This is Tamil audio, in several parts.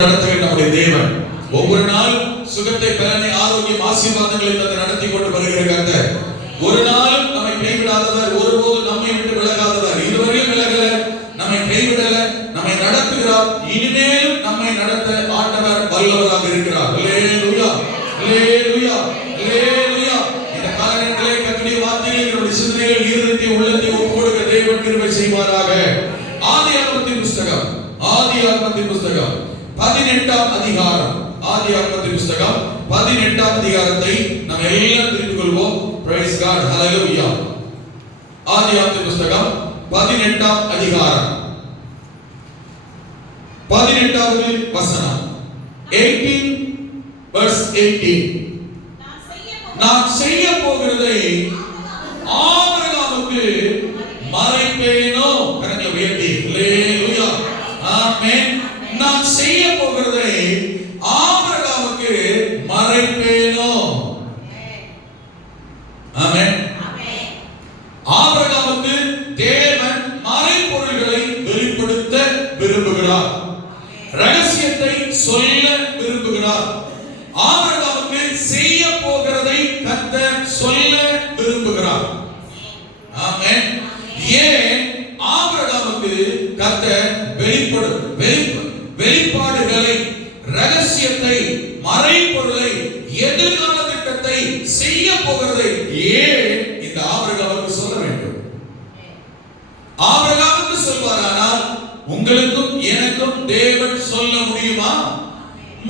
நம்முடைய தேவன் ஒவ்வொரு நாள் சுகத்தை பலனை ஆரோக்கியம் ஆசீர்வாதங்களை தந்து நடத்தி கொண்டு வருகிற கர்த்தர். ஒரு நாளும் நம்மை கைவிடாதவர், ஒருபோது நம்மை விட்டு விலகாதவர், இதுவரையும் விலகல, நம்மை கைவிடல, நம்மை நடத்துகிறார், இனிமேலும் நம்மை நடத்த ஆண்டவர் வல்லவராக இருக்கிறார். அல்லேலூயா, அல்லேலூயா, அல்லேலூயா. இந்த காலங்களிலே கர்த்தருடைய வார்த்தைகளை நம்முடைய சிந்தனைகள், இருதயத்தை, உள்ளத்தை ஒப்புக்கொடுக்க தேவன் கிருபை செய்வாராக. ஆதியாகமத்தின் புஸ்தகம் 18ஆம் அதிகாரம், ஆதியாகமத்தின் புஸ்தகம் 18ஆம் அதிகாரத்தை நாம் எல்லாம் தெரிந்து கொள்வோம். Praise God, hallelujah. ஆதியாகமத்தின் புஸ்தகம் 18ஆம் அதிகாரம் 18வது வசனம், 18 verse 18. நான் செய்ய போகிறதை ஆபிரகாமுக்கு மறைப்பேனோ? கரங்களை உயர்த்தி அல்லேலூயா, ஆமென். நான் செய்ய போகிறதை ஆபிரகாமுக்கு மறைப்பேனோ? ஆமென். ஆபிரகாமுக்கு தேவன் மறைபொருள்களை வெளிப்படுத்த விரும்புகிறார், ரகசியத்தை சொல்ல விரும்புகிறார். ஆபிரகாமுக்கு செய்ய போகிறதை கர்த்தர் சொல்ல விரும்புகிறார். ஆமென். ஏன் ஆபிரகாமுக்கு கர்த்தர் வெளிப்பாடுகளை, ரகசியத்தை, மறைபொருளை, எதிர்கால திட்டத்தை, செய்ய போகிறதை ஏன் இந்த ஆபிரகாமுக்கு சொல்ல வேண்டும்? ஆபிரகாமுக்கு சொல்வாரானால் உங்களுக்கும் எனக்கும் தேவன் சொல்ல முடியுமா?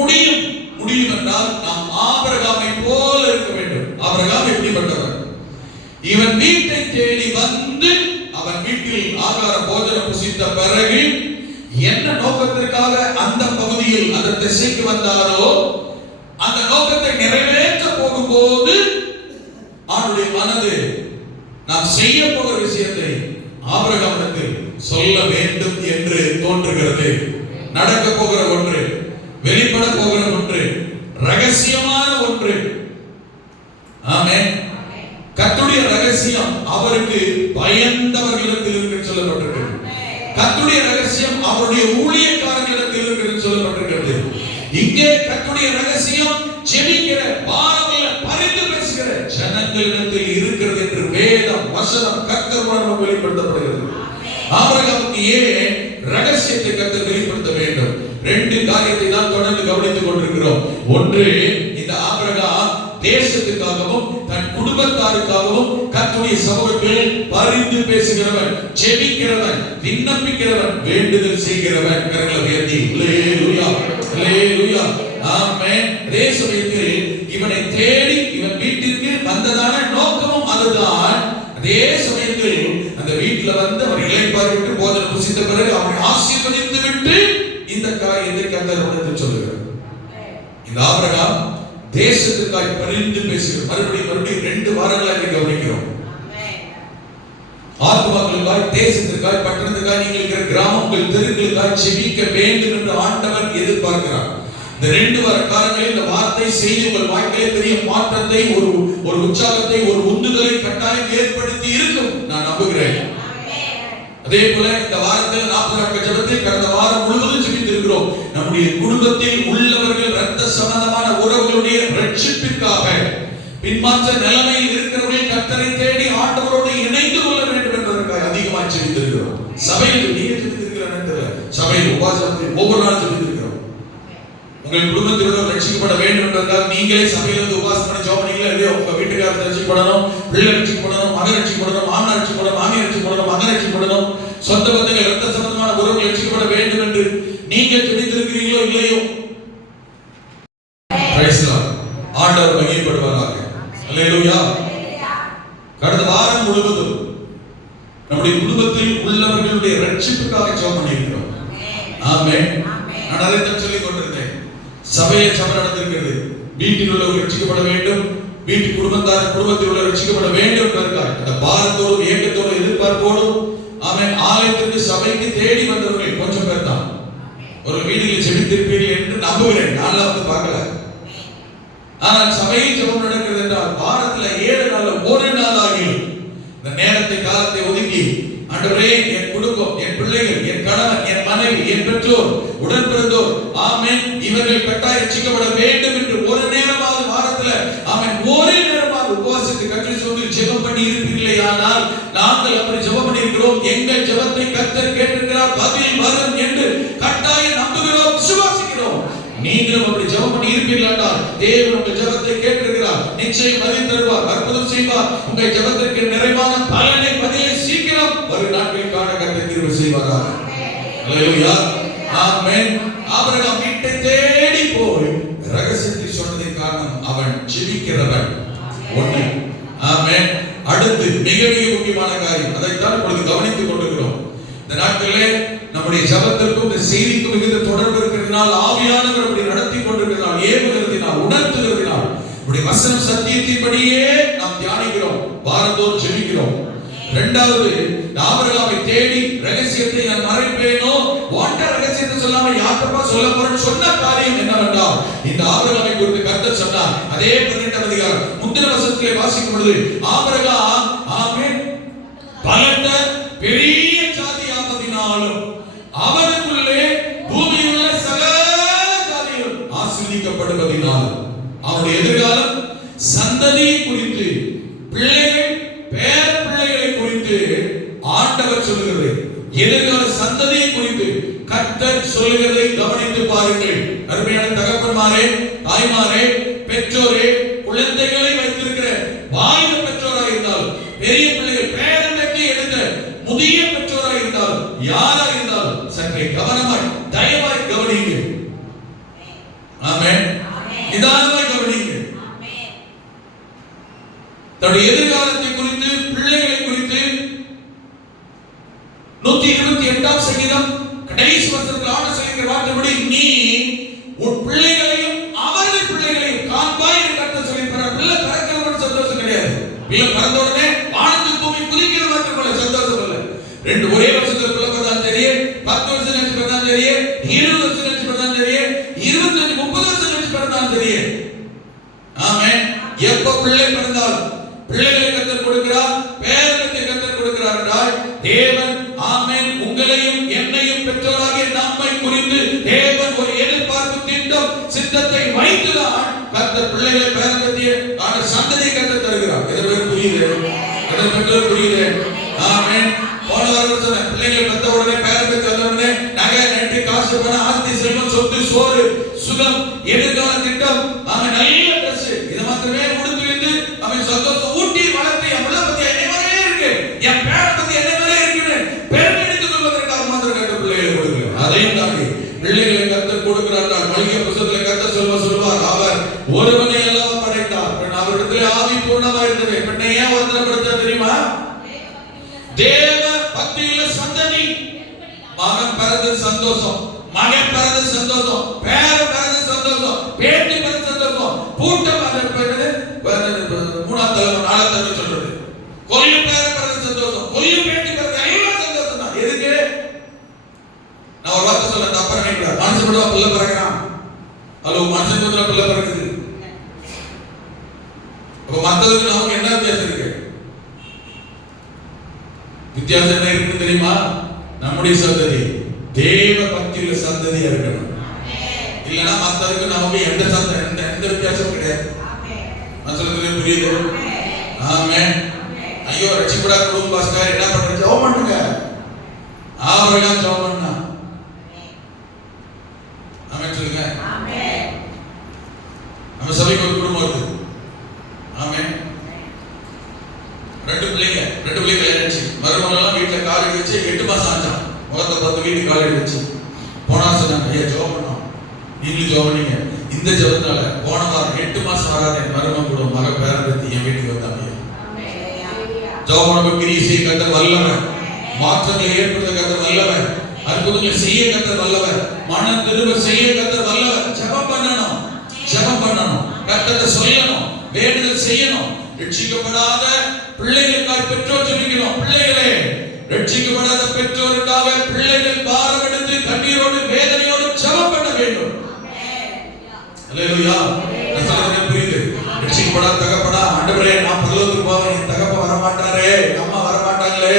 முடியும். முடியும் என்றால் நாம் ஆபிரகாமை போல இருக்க வேண்டும். ஆபிரகாம் எப்படிப்பட்டவர்? இவன் வீட்டை தேடி வந்து அவன் வீட்டில் ஆகார போஜனம் புசித்த பிறகு என்ன நோக்கத்திற்காக அந்த பகுதியில் அந்த திசைக்கு வந்தாரோ அந்த நோக்கத்தை நிறைவேற்ற போகும்போது அவனுடைய மனது நாம் செய்ய போகிற விஷயத்தை ஆபிரகாமுக்கு சொல்ல வேண்டும் என்று தோன்றுகிறது. நடக்க போகிற ஒன்று, வெளிப்பட போகிற ஒன்று, ரகசியமான ஒன்று. ஆமென். கர்த்தருடைய ரகசியம் அவருக்கு பயந்தவர்களிடத்தில் இருக்கிறது சொல்லப்பட்டிருக்கிறது. கர்த்தருடைய ரகசியம் அவருடைய ஊழியக்காரர்களிடத்தில் இருக்கிறது சொல்லப்பட்டிருக்கிறது. இங்கே கர்த்தருடைய ரகசியம் ஜெபிக்கிற, பாரமுள்ள, பரிந்து பேசுகிற ஜனங்களிடத்தில் இருக்கிறது என்று வேதம், வசனம், கர்த்தர் மூலமாக வெளிப்படுத்தப்படுகிறது. ஆபிரகாமுக்கு ஏன் ரகசியத்தை கர்த்தர் வெளிப்படுத்த வேண்டும்? ரெண்டு காரியத்தை தான் தொடர்ந்து கவனித்துக் கொண்டிருக்கிறோம். ஒன்று, இந்த ஆபிரகாம் தேசத்துக்காகவும் தன் குடும்பத்தாருக்காகவும் கர்த்தருடைய சமூகத்தில் பரிந்து பேசுகிறவன், ஜெபிக்கிறவன், விண்ணப்பிக்கிறவன், வேண்டுதல் செய்கிறவன். கரங்களை உயர்த்தி அல்லேலூயா, அல்லேலூயா, ஆமென். அதே சமயத்தில் இவனை தேடி இவன் வீட்டிற்கு வந்ததான நோக்கமும் அதுதான். அதே சமயத்தில் அந்த வீட்டுல வந்து அவர் இளைப்பாறிவிட்டு போஜனம் புசித்த பிறகு அவனை ஆசீர்வதித்து விட்டு இந்த காரியத்தை கர்த்தர் சொல்லுகிறார். இந்த ஆபிரகாம் தேசத்துக்காய் பரிந்து பேசுகிறார். மறுபடியும் 2 வாரங்களாக கவனிக்கிறோம். ஆத்மாக்களுக்காய், தேசத்திற்காய், பட்டணத்துக்காய், நீங்கள் இருக்கிற கிராமங்கள், தெருக்களுக்காய் செபிக்க வேண்டும் என்று ஆண்டவர் எதிர்பார்க்கிறார். இந்த 2 வார காலங்களில் இந்த வார்த்தை செய்தி உங்கள் வாழ்க்கையில் பெரிய மாற்றத்தை, ஒரு உற்சாகத்தை, ஒரு உந்துதலை கட்டாயம் ஏற்படுத்தி இருக்கும் நான் நம்புகிறேன். அதே போல இந்த வாரத்தில் 40 நாட்கள் ஜெபத்தை கடந்த வாரம் முழுவதும் ஜெபித்திருக்கிறோம். நம்முடைய குடும்பத்தில் உள்ளவர்கள், இரத்த சம்பந்தமான உறவுகளுடைய ரட்சிப்பிற்காக, பின்மாற்ற நிலைமையில் இருக்கிறவர்கள் கர்த்தரை தேடி ஆண்டவரோடு இணைந்து கொள்ள வேண்டும் என்பதற்காக அதிகமாக ஜெபித்திருக்கிறோம். சபையில் நீங்க ஜெபித்திருக்கிறீர்கள், சபையில் உபவாசத்தில் ஒவ்வொரு நாளும் ஜெபித்திருக்கிறோம். உங்கள் குடும்பத்தினர் ரட்சிக்கப்பட வேண்டும் என்பதற்காக நீங்களே சபையில் வந்து உபவாசம் பண்ணி ஜெபம் பண்ணீங்களா இல்லையோ? உங்க வீட்டுக்காரர் ரட்சிக்கப்படணும், பிள்ளை ரட்சிக்கப்படணும், மகன் ரட்சிக்கப்படணும், மாமனார் ரட்சிக்கப்படணும், மாமியார் ரட்சிக்கப்படணும், மகன் ரட்சிக்கப்படணும், சொந்த பந்தங்கள், இரத்த சம்பந்தமான உறவுகள் ரட்சிக்கப்பட வேண்டும் என்று நீங்க ஜெபித்திருக்கிறீர்களோ இல்லையோ? Praise the Lord. ஆண்டவர் மகிமைப்படுவாராக. அல்லேலூயா. கடந்த வாரம் முழுவதும் நம்முடைய குடும்பத்தில் உள்ளவர்களுடைய ரட்சிப்புக்காக ஜெபம் பண்ணியிருக்கிறோம். ஆமென். நான் அதை தான் சொல்லிக் கொண்டிருந்தேன். சபையில் சபை நடந்திருக்கிறது. வீட்டில் உள்ளவர்கள் ரட்சிக்கப்பட வேண்டும், வீட்டு குடும்பத்தில் உள்ள ரட்சிக்கப்பட வேண்டும் என்பதற்காக அந்த பாரத்தோடும் ஏக்கத்தோடும் எதிர்பார்ப்போடும் ஆமென் ஆலயத்திற்கு சபைக்கு தேடி வந்தவர்கள் கொஞ்சம் பேர் தான். ஒரு வீட்டில் ஜெபித்திருப்பீர்கள் என்று நம்புகிறேன். நான் வந்து பார்க்கல. ஆனால் சபையில் ஜெபம் நடக்கிறது என்றால் வாரத்தில் 7 நாள், 1 நாள் ஆகியும் இந்த நேரத்தை, காலத்தை ஒதுக்கி ஆண்டவரே, என் குடும்பம், என் பிள்ளைகள், என் கணவன், என் மனைவி, என் பெற்றோர், உடன் பிறந்தோர் ஆமென், இவர்கள் கட்டாயம் ரட்சிக்கப்பட வேண்டும் என்று ஒரு நேரமாவது வாரத்துல ஆமென் ஒரு நேரமாவது உபவாசித்து கர்த்தர் சொல்லி ஜெபம் பண்ணி இருப்பீர்களே, ஆனால் நாங்கள் அப்படி ஜெபம் பண்ணி இருக்கிறோம். எங்கள் ஜெபத்தை கர்த்தர் கேட்டிருக்கிறார், பதில் வரும் என்று கட்டாயம் நம்புகிறோம், விசுவாசிக்கிறோம். நீங்களும் அப்படி ஜெபம் பண்ணி இருப்பீர்கள் என்றால் தேவன் உங்கள் ஜெபத்தை கேட்டிருக்கிறார், நிச்சயம் பதில் தருவார், அற்புதம் செய்வார். உங்கள் ஜெபத்திற்கு நிறைவான பலனை, பதிலை சீக்கிரம் வரும் நாட்களில் காண கர்த்தர் கிருபை செய்வாராக. அல்லேலூயா, ஆமென். ஆபிரகாம் வீட்டை தேடி போய் ரகசியத்தை சொன்னதின் காரணம் அவன் ஜெபிக்கிறவன். ஒண்ணு, ஆமென். அடுத்து மிக மிக முக்கியமான காரியம், அதைத்தான் இப்பொழுது கவனித்துக் கொண்டிருக்கிறோம். இந்த நாட்களிலே நம்முடைய ஜெபத்திற்கும் இந்த செய்திக்கும் மிகுந்த தொடர்பு இருக்கிறதுனால், ஆவியானவர் அப்படி நடத்தி கொண்டிருக்கிறதுனால், ஏவுகிறதினால், உணர்த்துகிறதினால், இப்படி வசனம் சத்தியத்தின்படியே நாம் தியானிக்கிறோம், வாரந்தோறும் ஜெபிக்கிறோம். இரண்டாவது, ஆபிரகாமை தேடி ரகசியத்தை நான் மறைப்பேனோ, வாண்ட ரகசியத்தை சொல்லாம யாருப்பா சொல்ல போறேன்னு சொன்ன காரியம் என்னவென்றால், இந்த ஆபிரகாமை குறித்து கர்த்தர் சொன்னார். அதே 18ஆம் அதிகாரம் முந்தின வசனத்திலே வாசிக்கும் பொழுது, ஆபிரகாம் ஆமென் பலத்த பெரிய ஜாதியானதினாலும் அவனுக்குள்ளே பூமியில் உள்ள சகல ஜாதிகளும் ஆசீர்வதிக்கப்படுவதினாலும் அவனுடைய எதிர்காலம் சந்ததியை குறித்து, பிள்ளைகள் பேர பிள்ளைகளை குறித்து ஆண்டவர் சொல்லுகிறது. எதிர்கால சந்ததியை குறித்து கர்த்தர் சொல்லுகிறதை கவனித்து பாருங்கள். அருமையான தகப்பன்மாரே, தாய்மாரே, பெற்றோரே, குழந்தைகளை வைத்திருக்கிற வாலிப பெற்றோராக இருந்தாலும், பெரிய பிள்ளைகள் பேரனுக்கு எடுத்த முதிய பெற்றோராக இருந்தாலும், யாராக இருந்தாலும் சற்றே கவனமாய் தயவாய் கவனிங்க. ஆமென். நிதானமாய் கவனிங்க. தன்னுடைய எதிர்காலத்தை குறித்து, பிள்ளைகளை குறித்து 128ஆம் சங்கீதம் கடைசி வசனத்தில் ஆண்டவர் சொல்லுகிற வார்த்தைப்படி, நீ உன் பிள்ளைகளையும் அவர்கள் பிள்ளைகளையும் காண்பாய் என்று கர்த்தர் சொல்லியிருக்கிறார். பிள்ளை பிறக்கிறது மட்டும் சந்தோஷம் கிடையாது. பிள்ளை பிறந்த உடனே வானத்தில் பூமி குதிக்கிறது மட்டுமல்ல சந்தோஷம் இல்லை. ரெண்டு ஒரே வருஷத்துல பிள்ளை பிறந்தாலும் சரி, 10 வருஷம் கழிச்சு பிறந்தாலும் சரி, 20 வருஷம் கழிச்சு பிறந்தாலும் சரி, 25 30 வருஷம் கழிச்சு பிறந்தாலும் சரி, ஆமென். எப்ப பிள்ளை பிறந்தாலும் பிள்ளைகளை கர்த்தர் கொடுக்கிறார், பேரனுக்கு கர்த்தர் கொடுக்கிறார் என்றால் தேவன் ஆமென் உங்களையும் என்னையும் பெற்றோராகிய நம்மை குறித்து தேவன் ஒரு எதிர்பார்ப்பு திட்டம் சித்தத்தை வைத்துதான் கர்த்தர் பிள்ளைகளை பேரனுக்கு சந்ததியை கர்த்தர் தருகிறார். எதற்கு புரியுது? எதற்கு பெற்றோர் புரியுது? ஆமென். போன வாரம் சொன்ன பிள்ளைகளை பெற்ற உடனே பேரனுக்கு தந்த உடனே நகை நட்டு காசு பணம் ஆஸ்தி செல்வம் சொத்து சோறு சுகம் எதிர்கால திட்டம், ஆமென், நல்ல ட்ரெஸ், இது மாத்திரமே கொடுத்து வைத்து அவன் சந்தோஷம் ஊட்டி வளர்த்து என் பிள்ளை பத்தி என்னை மாதிரியே இருக்கு, என் பேரை பத்தி என்னை மாதிரியே இருக்குன்னு பெருமை எடுத்துக் கொள்வதற்காக மாத்திரம் கர்த்தர் பிள்ளைகளை கொடுக்கிறார். அதையும் தாண்டி பிள்ளைகளை கர்த்தர் கொடுக்கிறார். மல்கியா புத்தகத்தில் கர்த்தர் சொல்வார், அவர் ஒருவனை எல்லாம் படைத்தார், அவரிடத்தில் ஆவி பூர்ணமா இருந்தது. பெண்ணை ஏன் ஒருத்தரப்படுத்த தெரியுமா? தேவ பக்தியுள்ள சந்ததி. மகன் பிறந்த சந்தோஷம், மகன் பிறந்த சந்தோஷம், பேர பிறந்த சந்தோஷம், பேட்டி பிறந்த சந்தோஷம், கூட்டம் மூணாம் தலைவர் நாலாம் தலைவர் சொல்றது, கொல்லு பேர பிறந்த சந்தோஷம், கொல்லு பேட்டி பிறந்த எல்லாம் சந்தோஷம் தான். எதுக்கு? நான் ஒரு வார்த்தை சொல்ல தப்பா நினைக்கிறேன். மனுஷன் கூட பிள்ளை பிறக்கிறான், அல்ல மனுஷன் கூட பிள்ளை பிறக்குது. அப்ப மற்றதுக்கு நமக்கு என்ன வித்தியாசம் இருக்கு? வித்தியாசம் என்ன இருக்குன்னு தெரியுமா? நம்முடைய சந்ததி தேவ பக்தியுள்ள சந்ததியா இருக்கணும். இல்லைன்னா மற்றதுக்கு நமக்கு எந்த வித்தியாசமும் கிடையாது. சொல்றது புரியுது? ஆமென். ஐயோ ரட்சிக்கப்படா குடும்பம் பாஸ்டர் என்ன பண்றீங்க? ஜெபம் பண்ணுங்க. ஆபிரகாம் ஜெபம் பண்ணா. ஆமென் சொல்லுங்க. ஆமென். நம்ம சபைக்கு ஒரு குடும்பம் இருக்கு. ஆமென். ரெண்டு பிள்ளைங்க இருந்துச்சு. மருமகள்லாம் வீட்டுல கால் வச்சு 8 மாசம் ஆச்சான். முகத்தை பார்த்து வீட்டுக்கு கால் வச்சு போனா சொன்னாங்க, ஐயா ஜெபம் பண்ணோம், நீங்களும் ஜெபம் பண்ணீங்க. இந்த ஜெபத்தால போன வாரம் 8 மாசம் வராத என் மருமகன் கூட மக பேரம்பத்தி என் வீட்டுக்கு வந்தாங்க. ஜெபம் பண்ண கிரியை செய்ய கர்த்தர் வல்லவர், மாற்றங்களை ஏற்படுத்த கர்த்தர் வல்லவர், அற்புதங்களை செய்ய கர்த்தர் வல்லவர், மனம் திரும்ப செய்ய கர்த்தர் வல்லவர். ஜெபம் பண்ணணும், கர்த்தரை சொல்லணும், வேண்டுதல் செய்யணும். ரட்சிக்கப்படாத பிள்ளைகளுக்காக பெற்றோர் ஜெபிக்கணும். பிள்ளைகளே, ரட்சிக்கப்படாத பெற்றோருக்காக பிள்ளைகள் பாரம் எடுத்து கண்ணீரோடு வேதனையோடு ஜெபம் பண்ண வேண்டும். அல்லேலூயா. புரியுது? ரட்சிக்கப்படாத தகப்பனா, ஆண்டவரே நான் பரலோகத்துக்கு போவேன், என் தகப்பன் வர மாட்டாரே, அம்மா வர மாட்டாங்களே,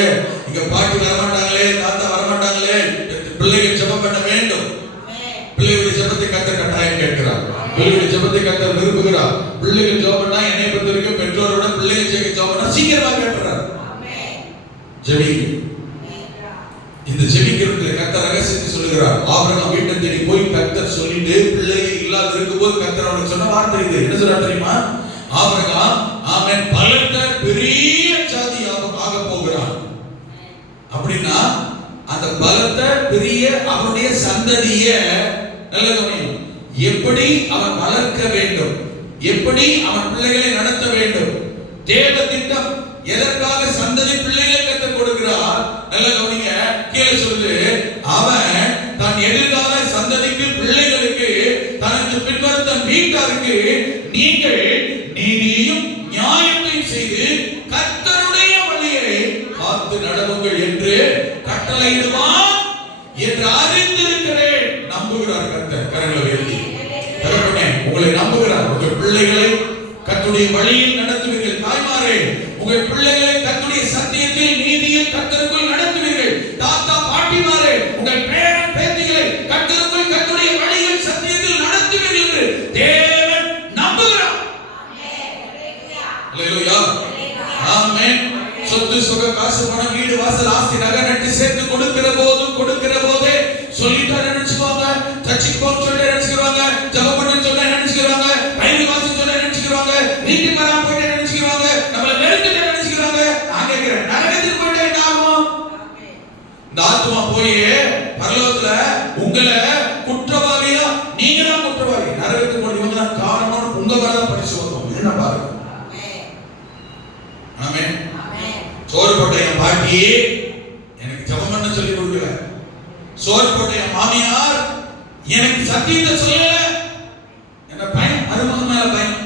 இங்க பாட்டி வர மாட்டாங்களே, தாத்தா வர மாட்டாங்களே. பிள்ளைகள் ஜெபம் பண்ண வேண்டும். பிள்ளைகளுடைய ஜெபத்தை கர்த்தர் கட்டாயம் கேட்கிறார். பிள்ளைகளுடைய ஜெபத்தை கர்த்தர் விரும்புகிறார். பிள்ளைகள் ஜெபம் பண்ணா என்னை பொறுத்தவரைக்கும் பெற்றோரோட பிள்ளைகள் ஜெபம் பண்ணா சீக்கிரமா கேட்கிறார். ஜெபிங்க. இந்த ஜெபிக்கிறதுக்கு கர்த்தர் ரகசியத்தை சொல்லுகிறார். ஆபிரகாம் வீட்டை தேடி போய் கர்த்தர் சொல்லிட்டு பிள்ளைகள் இல்லாத இருக்கும்போது கர்த்தர் அவனுக்கு சொன்ன வார்த்தை இது. என்ன சொல்றாரு தெரியுமா? ஆபிரகாம் ஆமென் பலத்த பெரிய ஜாதியாக ஆக போகிறான். அப்படின்னா அந்த பலத்த பெரிய அவனுடைய சந்ததியை நல்ல கவனியும். எப்படி அவன் வளர்க்க வேண்டும், எப்படி அவன் பிள்ளைகளை நடத்த வேண்டும், தேவ திட்டம் எதற்காக சந்ததி பிள்ளைகளை கற்றுக் கொடுக்கிறார். நல்ல கவனிங்க. கீழே சொல்லுது, அவன் தன் எதிர்கால சந்ததிக்கு பிள்ளைகளுக்கு தனக்கு பின்வரும் தன் வீட்டாருக்கு நீங்கள் நீதியும் நியாயத்தையும் செய்து கர்த்தருடைய வழியை காத்து நடவுங்கள் என்று கட்டளையிடுவான் என்று அறிந்திருக்கிறேன். நம்புகிறார் கர்த்தர். கரங்களை உயர்த்தி தகப்பனே, உங்களை நம்புகிறார். உங்கள் பிள்ளைகளை கர்த்தருடைய வழியில் நடத்துவீர்கள். தாய்மாரே, உங்கள் பிள்ளைகளை கர்த்தருடைய சத்தியத்தில் நீதியில் கர்த்தருக்குள் நடத்துவீர்கள். தாத்தா பாட்டிமாரே, உங்கள் பேரன் பேத்திகளை கர்த்தருக்குள் கர்த்தருடைய வழியில் சத்தியத்தில் நடத்துவீர்கள் என்று தேவன் நம்புகிறார். அல்லேலூயா. ஆமென். சொத்து சுக காசு பணம் வீடு வாசல் ஆஸ்தி நகை நட்டு சேர்த்து கொடுக்கிற போதே சொல்லிட்டாரு நினைச்சுக்குவாங்க. சர்ச்சுக்கு போக சொல்ல நினைச்சுக்குவாங்க. ஜெபம் பண்ண சொல்ல நினைச்சுக்குவாங்க. பைபிள் வாசி சொல்ல நினைச்சுக்குவாங்க. வீட்டுக்கு வரா போயிட்டு நினைச்சுக்குவாங்க. நம்மள வெறுத்துட்டு நினைச்சுக்குவாங்க. நான் கேக்குறேன், நரகத்துக்கு போயிட்டா என்ன ஆகும்? இந்த ஆத்மா போய் பரலோகத்துல உங்களை குற்றவாளியா நீங்க தான் குற்றவாளி, நரகத்துக்கு போய் இவங்க தான் காரணம், உங்க மேல பரிசு வரும். என்ன பாருங்க. ஆமென். சோறு போட்ட என் பாட்டி எனக்கு ஜெபம் பண்ண சொல்லி கொடுக்கல. சோறு போட்ட என் மாமியார் எனக்கு சத்தியத்தை சொல்லல. என்ன பயம்? மருமகன் மேல பயம்.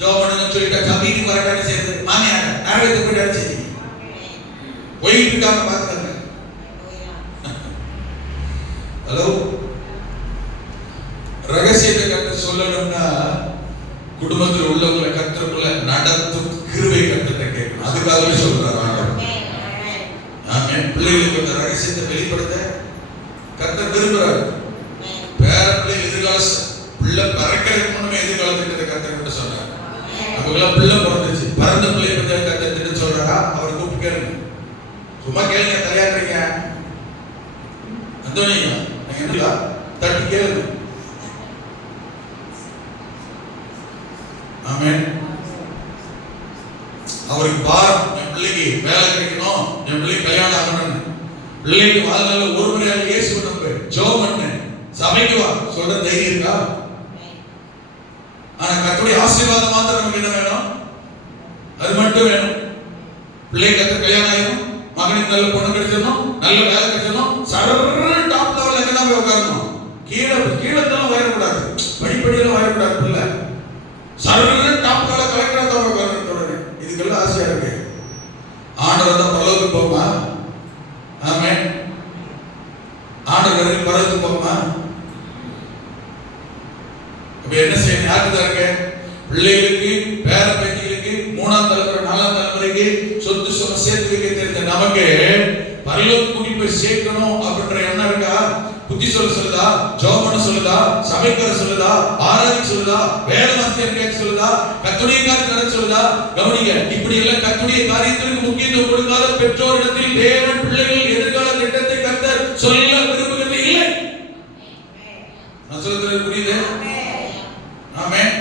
ஜெபம் பண்ண சொல்லிட்டா வீட்டுக்கு வரட்டானே சேர்ந்து மாமியார் நரகத்துக்கு போய் அடிச்சு போயிட்டு இருக்காங்க. பாத்துக்கங்க. ஹலோ, ரகசியத்தை கர்த்தர் சொல்லணும்னா குடும்பத்தில் உள்ளவங்களை கர்த்தருக்குள்ள நடத்தும் கிருபை கர்த்தரை கேட்கணும். அதுக்காகவே சொல்றாரு ஆண்டவர். ஆமென். பிள்ளைகளுக்கு அந்த ரகசியத்தை வெளிப்படுத்த கர்த்தர் விரும்புறாரு. பேர பிள்ளை எதிர்கால பிள்ளை பறக்கிறதுக்கு முன்னே எதிர்கால திட்டத்தை கர்த்தர் கிட்ட சொன்னார். நமக்கெல்லாம் பிள்ளை பிறந்துச்சு, பிறந்த பிள்ளை பத்தி கர்த்தர் திட்டம் சொல்றாரா? அவர் கூப்பிட்டு கேளுங்க. சும்மா கேளுங்க, தயாரிங்க. அந்தோனியா நீங்க தட்டி கேளுங்க. ஆமென். அவருக்கு பாரம், என் பிள்ளைக்கு வேலை கிடைக்கணும், என் பிள்ளைக்கு கல்யாணம் ஆகணும், பிள்ளைக்கு வாழ்நாள்ல ஒரு முறையாக இயேசு நம்பு, ஜெபம் பண்ணு, சபைக்கு வா சொல்ற தைரியம் இருக்கா? ஆனா கர்த்தருடைய ஆசீர்வாதம் மாத்திரம் நமக்கு என்ன வேணும்? அது மட்டும் வேணும். பிள்ளைக்கு கர்த்தர் கல்யாணம் ஆகணும், மகனுக்கு நல்ல பொண்ணு கிடைச்சிடணும், நல்ல வேலை கிடைச்சிடணும், சர்ற டாப் லெவல் எங்க தான் போய் உட்காரணும். கீழே தான் வயரக்கூடாது, படிப்படியெல்லாம் வயரக்கூடாது. பிள்ளை சர்ற டாப் லெவல் கலெக்டரா தான் உட்காரணும். தொடர்ந்து இதுக்கெல்லாம் ஆசையா இருக்கு. ஆண்டவர் தான் பரலோகத்துக்கு போகுமா? ஆமென். ஆண்டவர் பரலோகத்துக்கு போகுமா? அப்ப என்ன செய்யணும்? யாருக்கு தான் இருக்கு? பிள்ளைகளுக்கு, பேர பேத்திகளுக்கு, 3ஆம் தலைமுறை 4ஆம் தலைமுறைக்கு சொத்து சுக சேர்த்து வைக்க தெரிஞ்ச நமக்கு பரலோகத்துக்கு கூட்டி போய் சேர்க்கணும் அப்படின்ற எண்ணம் இருக்கா? புத்தி சொல்லுதா? ஜெபம் பண்ண சொல்லுதா? சபைக்கு வர சொல்லுதா? ஆராதிக்க சொல்லுதா? வேத வாசியம் கேட்க சொல்லுதா? கர்த்தருடைய காரியத்தை நடத்த சொல்லுதா? கவனிங்க. இப்படி எல்லாம் கர்த்தருடைய காரியத்திற்கு முக்கியத்துவம் கொடுக்காத பெற்றோரிடத்தில் தேவன் பிள்ளைகள் எதிர்கால திட்டத்தை கர்த்தர் சொல்ல விரும்புகிறது இல்லை. நான் சொல்றது புரியுது? ஆமென்.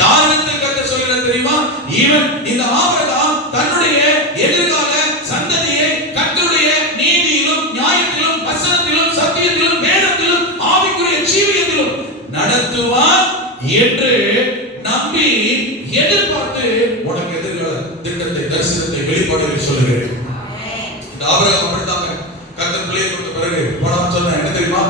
யாருக்கு கர்த்தர் சொல்லுகிறது தெரியுமா? ஈவன் இந்த ஆபிரகாம் தன்னுடைய எதிர்கால சந்ததியை கர்த்தருடைய நீதியிலும் நியாயத்திலும் வசனத்திலும் சத்தியத்திலும் வேதத்திலும் ஆவிக்குரிய ஜீவியத்திலும் நடத்துவார் என்று நம்பி எதிர்பார்த்து உனக்கு எதிர்கால திட்டத்தை தரிசனத்தை வெளிப்பாடுகளை சொல்லுகிறேன். இந்த ஆபிரகாம் அப்படித்தாங்க. கர்த்தர் பிள்ளையை கொடுத்த பிறகு பணம் சொன்ன என்ன தெரியுமா?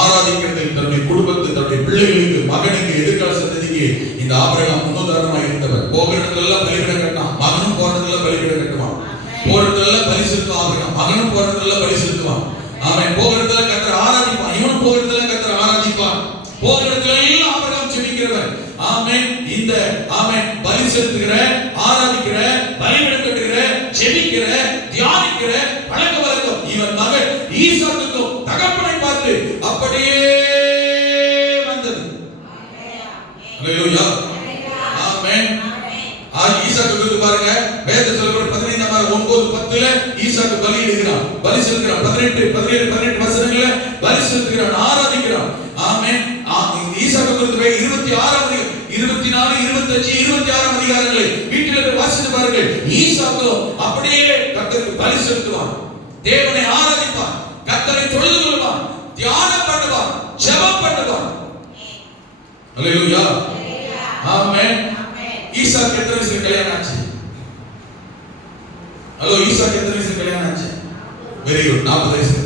ஆராதிக்கிறதில் தன்னுடைய குடும்பத்தை, தன்னுடைய பிள்ளைகளுக்கு, மகனுக்கு, எதிர்கால சந்ததிக்கு இந்த ஆபிரகாம் முன்னுதாரணமாக இருந்தவர். போகிற இடத்துல பலிபீடம் கட்டினான், மகனும் போறதுல பலிபீடம் கட்டுவான். போறதுல பலி செலுத்துவான் ஆபிரகாம், மகனும் போறதுல பலி செலுத்துவான். அவன் போகிற இடத்துல கர்த்தரை ஆராதிப்பான், இவனும் போகிற இடத்துல கர்த்தரை ஆராதிப்பான். போகிற இடத்துல எல்லாம் ஆபிரகாம் ஜெபிக்கிறவன். ஆமென். இந்த ஆமென் பலி செலுத்துகிற, ஆராதிக்கிற, பலிபீடம் கட்டுகிற, ஜெபிக்கிற, தியானிக்கிற பழக்க வழக்கம் இவன் மகன் ஈசாக்குக்கும் தகப்பனை பார்த்து அப்படியே வந்தது. அல்லேலூயா, ஆமென். ஈசாக்கு குறித்து பாருங்க, வேதத்தில் சொல்லப்பட்ட 15:9-10ல ஈசாக்கு பலியிடுகிறான், பலி செலுத்துகிறான். 18, 17, 18 வசனங்கள்ல பலி செலுத்துகிறான், ஆராதிக்கிறான். ஆமென். ஈசாக்கு குறித்து 26, 24, 25, 26 அதிகாரங்களை வீட்டில் போய் வாசித்து பாருங்கள். ஈசாக்கு அப்படியே கர்த்தருக்கு பலி செலுத்துவான், தேவனை ஆராதிப்பான், கர்த்தரை தொழுது கொள்வான், தியானம் பண்ணுவான், ஜெபம் பண்ணுவான். அல்லேலூயா, ஆமென். ஈசாக்கு எத்தனை வயசுல கல்யாணம் ஆச்சு? ஹலோ, ஈசாக்கு எத்தனை வயசுல கல்யாணம் ஆச்சு? வெரி குட், 40 வயசுல.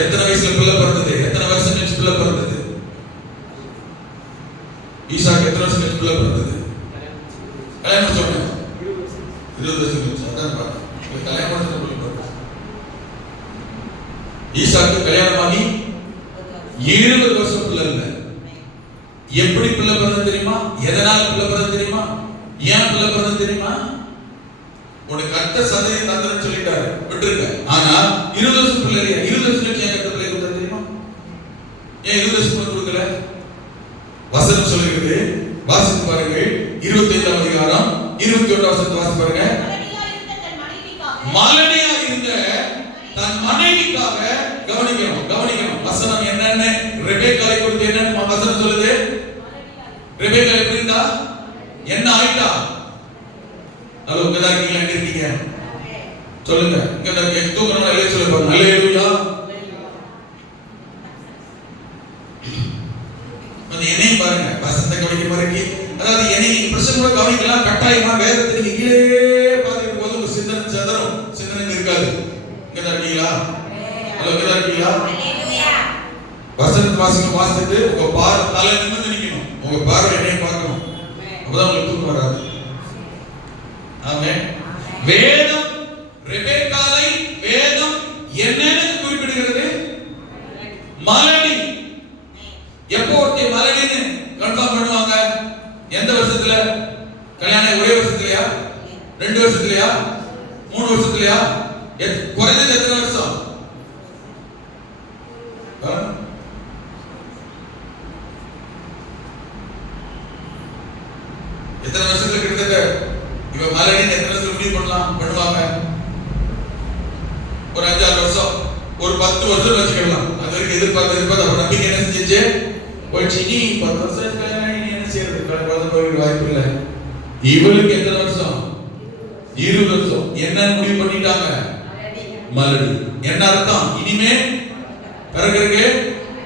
எத்தனை வயசுல பிள்ளை பிறந்தது? எத்தனை வருஷம் கழிச்சு பிள்ளை பிறந்தது? ஈசாக்கு எத்தனை வருஷம் கழிச்சு பிள்ளை பிறந்தது? கல்யாணம் சொல்லுங்க. 20 வருஷம் கழிச்சு. அதான் பாருங்க, கல்யாணம் பண்ண பிள்ளை பிறந்தது. ஈசாக்கு கல்யாணமாகி 20 வருஷம் பிள்ளை இல்லை. எப்படி பிள்ளை பிறந்தது தெரியுமா? எதனால பிள்ளை பிறந்தது தெரியுமா? ஏன் பிள்ளை பிறந்தது தெரியுமா? உனக்கு கர்த்தர் சந்ததியை தந்தன்னு சொல்லிட்டாரு, விட்டுருங்க. ஆனா 20 வருஷம் பிள்ளை இல்லையா? 20 வருஷம் கழிச்சு ஏன் கர்த்தர் பிள்ளை கொடுத்தாரு தெரியுமா? ஏன் 20 வருஷம் கொடுக்கல? வசனம் சொல்லுகிறது, வாசித்து பாருங்க. 25ஆம் அதிகாரம் 21ஆம் வசனத்தை வாசித்து பாருங்க. மலடியா இருந்த தன் மனைவிக்காக கவனிக்கணும். வசனம் என்னன்னு ரெபெக்காளை குறித்து என்னன்னு வசனம் சொல்லுது? ரெபெக்கா எப்படி இருந்தா? என்ன ஆயிட்டா? ஹலோ, இங்க தான் இருக்கீங்களா? எங்க இருக்கீங்க? சொல்லுங்க. இங்க தான் இருக்கீங்க. தூக்கணும் எல்லாம் சொல்ல பாருங்க. அல்லேலூயா. அந்த என்னையும் பாருங்க, வசனத்தை கவனிக்க பாருங்க. அதாவது என்னை பிரசங்க கூட கவனிக்கலாம். கட்டாயமா வேதத்தை நீங்க கீழே பார்த்துட்டு போது உங்க சிந்தனை சதரும், சிந்தனை இருக்காது. இங்க தான் இருக்கீங்களா? ஹலோ, இங்க தான் இருக்கீங்களா? வசனத்தை வாசித்துட்டு உங்க பார்வை தலை நிமிர்ந்து நிக்கணும். உங்க பார்வை என்னையும் பார்க்கணும். அப்பதான் உங்களுக்கு தூக்கம் வராது. ஆமென். வேதம் ரெபெக்காளை வேதம் என்னன்னு குறிப்பிடுகிறது? மலடி. எப்போ ஒருத்தி மலடின்னு கன்ஃபார்ம் பண்ணுவாங்க? எந்த வருஷத்துல? கல்யாணம் ஒரே வருஷத்துலயா? 2 வருஷத்துலயா? 3 வருஷத்துலயா? குறைஞ்சது எத்தனை வருஷம்? எத்தனை வருஷத்துல கிட்டத்தட்ட இவ மலடின்னு எத்தனை வருஷம் முடிவு பண்ணுவாங்க? ஒரு 5-6 வருஷம், ஒரு 10 வருஷம் வச்சுக்கலாம். அது வரைக்கும் எதிர்பார்த்து அப்ப நம்பிக்கை என்ன செஞ்சிச்சு? போயிடுச்சு. இனி 10 வருஷம் இனி என்ன செய்யறது? குழந்தை போய் வாய்ப்பு இல்லை. இவளுக்கு எத்தனை வருஷம்? 20 வருஷம். என்ன முடிவு பண்ணிட்டாங்க? மலடி. என்ன அர்த்தம்? இனிமே பிறகு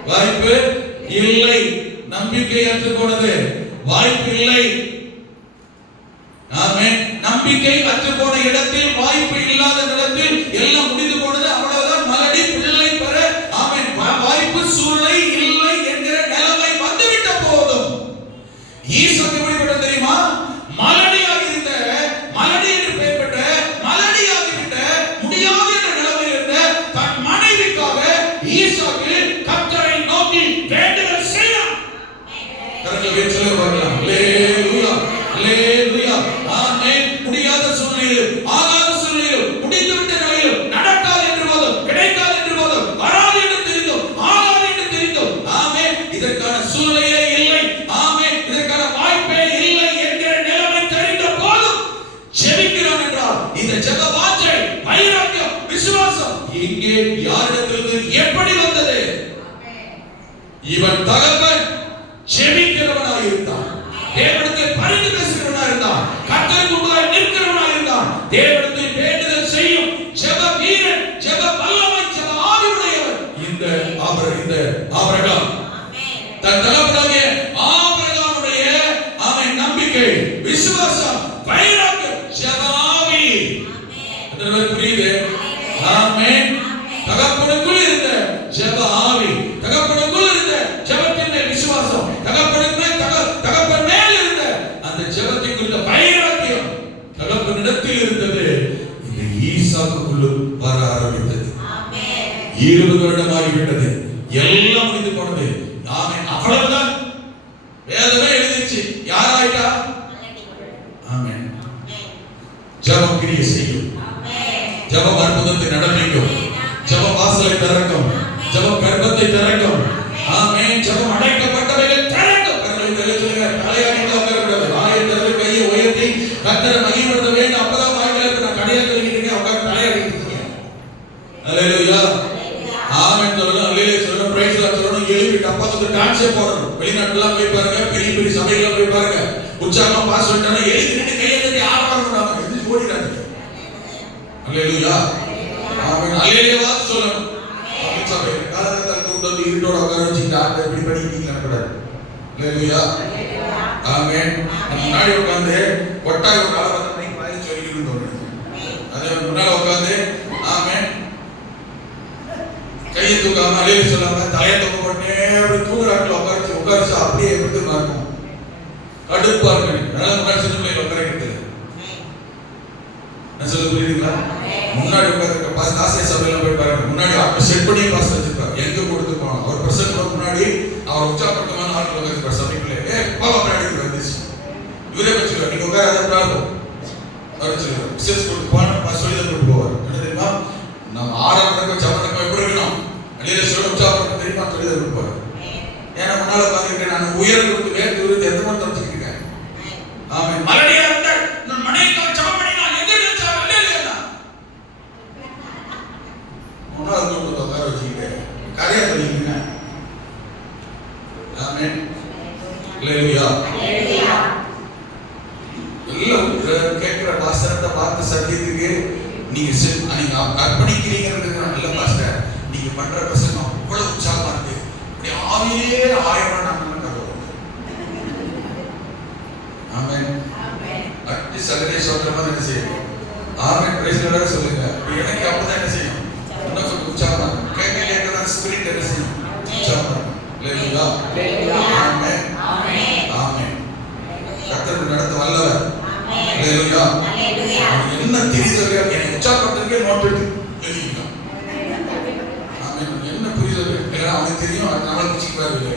வாய்ப்பு இல்லை. நம்பிக்கை அற்று போனது, வாய்ப்பு இல்லை. ஆமென். நம்பிக்கை அற்று போன இடத்தில், வாய்ப்பு இல்லாத இடத்தில் எல்லாம் முடிந்து போனது. அவ்வளவுதான். மலடி பிள்ளை பெற ஆமென் வாய்ப்பு சூழ்நிலை இல்லை என்கிற நிலைமை வந்துவிட்ட போதும். ஈசாக்கு எப்படிப்பட்ட தெரியுமா? மலடியாக இருந்த, மலடி என்று பெயர் பெற்ற, மலடியாகிவிட்ட, முடியாத என்ற நிலைமையில் இருந்த தன் மனைவிக்காக ஈசாக்கு கர்த்தரை நோக்கி வேண்டுதல் செய்தான். கர்த்தர் வேண்டுதலை பார்க்கலாம். அல்லேலூயா, அல்லேலூயா. ஆமென். முடியாத சூழ்நிலையில், ஆகாத சூழ்நிலையில், முடிந்துவிட்ட நிலையில், நடக்காது என்று போதும், கிடைக்காது என்று போதும், வராது என்று தெரிந்தும், ஆகாது என்று தெரிந்தும், ஆமென், இதற்கான சூழ்நிலையே இல்லை, ஆமென், இதற்கான வாய்ப்பே இல்லை என்கிற நிலைமை தெரிந்த போதும் ஜெபிக்கிறான் என்றால் இந்த ஜெப வாஞ்சை, வைராக்கியம், விசுவாசம் இங்கே யாரிடத்திலிருந்து எப்படி வந்தது? இவன் தகப்பன் ஜெபிக்கிறவனாய் இருந்தான், தேவனிடத்தில் பரிந்து பேசுகிறவனாய் இருந்தான், கர்த்தருக்கு முன்பாக நிற்கிறவனாய் இருந்தான், தேவனிடத்தில் வேண்டுதல் செய்யும் ஜெப வீரன், ஜெப வல்லமை, ஜெப ஆவியுடையவன் இந்த ஆபிரகாம். தன் தகப்பனாகிய ஆபிரகாமுடைய அவன் நம்பிக்கை, விசுவாசம், வைராக்கியம், ஜெப ஆவி. அது புரியுது? ஆமென். தகப்பனுக்குள் இருந்த ஜெப ஆவி, தகப்பனுக்குள் இருந்த ஜெபத்தின் விசுவாசம், தகப்பன் மேல் இருந்த அந்த ஜெபத்தின் குறித்த வைராக்கியம் தகப்பனிடத்தில் இருந்தது. இந்த ஈசாக்குக்குள்ள வர ஆரம்பித்தது. 20 வருடம் ஆகிவிட்டது. எல்லாம் முடிந்து போனது. ஆமென். அவ்வளவுதான். வேதமே எழுதிருச்சு. யாராயிட்டா? ஆமென். ஜெபம் கிரியை செய்யும். ஜெபம் அற்புதத்தை நடப்பிக்கும். ஜெபம் வாசலை திறக்கும். ஜெபம் கர்ப்பத்தை திறக்கும். ஆமென். ஜெபம் அடைக்கப்பட்டவைகள் திறக்கும். கர்ப்பத்தை ஒருத்தர் டான்ஸே போடணும். வெளிநாட்டுலாம் போய் பாருங்க, பெரிய பெரிய சபைகள்ல போய் பாருங்க, உற்சாகமா பாஸ் பண்ணிட்டாங்க, எழுதி நின்று கையை தட்டி ஆரவாரம் எழுதி ஓடிறாங்க. அல்லேலூயா, ஆமென். அல்லேலூயா சொல்லணும். சபையில காலகட்டத்தில் கொண்டு வந்து இருட்டோட உட்கார வச்சுக்கிட்டு ஆட்ட எப்படி படிக்கிறீங்க கூடாது. அல்லேலூயா, ஆமென். முன்னாடி உட்கார்ந்து கொட்டாய் ஒரு காலகட்டத்தில் மைக் மாதிரி சொல்லிட்டு இருந்தோம். அதே முன்னால உட்கார்ந்து ஆமென் கையை தூக்காம அல்லேலூயா சொல்லாம தலையை தூக்க போட்டே அப்படி தூங்குறாங்க. உட்கார்ந்து அப்படியே எப்படி இருக்கும், கடுப்பா இருக்கு. அதனால முன்னாடி சின்ன பிள்ளைங்க உட்கார கிடையாது. என்ன சொல்ல புரியுதுங்களா? முன்னாடி உட்கார்ந்து பாஸ் ஆசிய சபையில போய் பாருங்க, முன்னாடி அப்ப செட் பண்ணி பாஸ் வச்சிருப்பாங்க. எங்க கொடுத்து போனோம் அவர் பிரசங்க முன்னாடி அவர் உற்சாகப்படுத்தமான ஆட்கள் உட்கார்ந்து சபைக்குள்ளே பாபா பின்னாடி வந்துச்சு. இவரே வச்சுருவார், நீங்க உட்கார பிரார்த்தம் அவர் சொல்லுவார். விசேஷ் கொடுத்து போனா பாஸ் சொல்லி தான் கொண்டு போவார். என்ன தெரியுமா? நம்ம ஆறாம் சமணக்கம் எப்படி இருக்கணும், அல்லேலூயா சொல்ல உற்சாகப்படுத்த தெரியுமா சொல்லி தான் கொண்டு போவார். ஏன்னா முன்னால பாத்துக்கிட்டு நான் உயர் கொடுத்து வேறு விருது எந்த மாதிரி தப்பிச்சுக்கிட்டு இருக்கேன். ஆமென். மறுபடியும் நான் மனைவிக்காக ஜெபம் பண்ணி நான் எங்க நினைச்சா அல்லேலூயா முன்னால கொண்டு உட்கார வச்சுக்கிட்டு கரையா பண்ணிக்கிங்க. ஆமென். அல்லேலூயா. எல்லாம் கேட்கிற பாஸ்டர்ட்ட பார்த்து சத்தியத்துக்கு நீங்க அர்ப்பணிக்கிறீங்கிறது நல்ல பாஸ்டர். நீங்க பண்ற பிரசங்கம் அவ்வளவு உற்சாகமா இருக்கு, அப்படி ஆவியே ஆயிரம் நம்ம கருவோம். ஆமென். அட்டி சகலே சொல்ற மாதிரி என்ன செய்யும்? ஆமென். பிரைஸ் தி சொல்லுங்க. எனக்கு அப்பதான் என்ன செய்யும்? இன்னும் கொஞ்சம் உற்சாகமா கேட்க கேட்க ஸ்பிரிட் என்ன செய்யும்? உற்சாகமா. அல்லேலூயா, ஆமென், ஆமென். கர்த்தர் நடத்த வல்லவர். அல்லேலூயா. என்ன தெரியுதோ எனக்கு உற்சாகப்படுத்துறதுக்கே நோட் எடுத்து எழுதிக்கலாம். ஆமென். என்ன புரியுதோ எல்லாம் அவனுக்கு தெரியும், அது நம்மளை பிடிச்சிக்கிறாரு.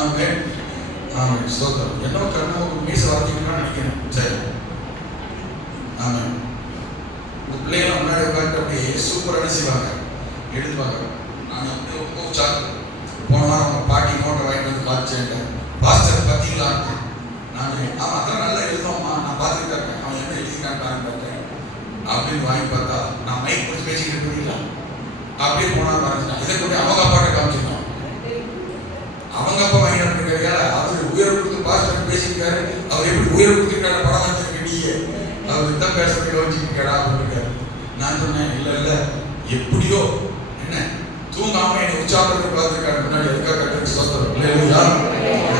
ஆமென், ஆமென். ஸ்தோத்திரம். என்ன கண்ணா ஒரு மீச வரைஞ்சிக்கணும்னு நினைக்கிறேன். சரி, ஆமென். இந்த பிள்ளைகள் முன்னாடி உட்காந்து அப்படியே சூப்பராக என்ன செய்வாங்க, எழுதுவாங்க. நான் வந்து ரொம்ப உற்சாகம். போன வாரம் அவங்க பாட்டி நோட்டை வாங்கிட்டு வந்து காய்ச்சேன். பாஸ்டர் பார்த்தீங்களா? நான் ஆமாம் அதெல்லாம் நல்லா எழுதுவோம்மா, நான் பார்த்துக்கிட்டேன், அவன் என்ன எழுதிக்கான்னு பார்த்தேன் அப்படின்னு வாங்கி பார்த்தா நான் மைக் பிடிச்சி பேசிக்கிட்டு புரியல. அப்படியே போனால் வரைஞ்சிட்டான். இதை கொண்டு அவங்க அப்பாட்ட காமிச்சிருக்கான். அவங்க அப்பா வாங்கிட்டு இருக்காரு. அவர் உயர் கொடுத்து பாஸ்டர் பேசியிருக்காரு. அவர் எப்படி உயர் கொடுத்துருக்காரு படம் வச்சிருக்க நீயே, அவர் தான் பேசுறதை கவனிச்சிருக்காரா அப்படின்னு. நான் சொன்னேன் இல்லை இல்லை எப்படியோ என்ன தூங்காம என்னை உற்சாகத்தை பார்த்துருக்காரு முன்னாடி. எதுக்காக கட்டுறது சொத்தம் இல்லையா?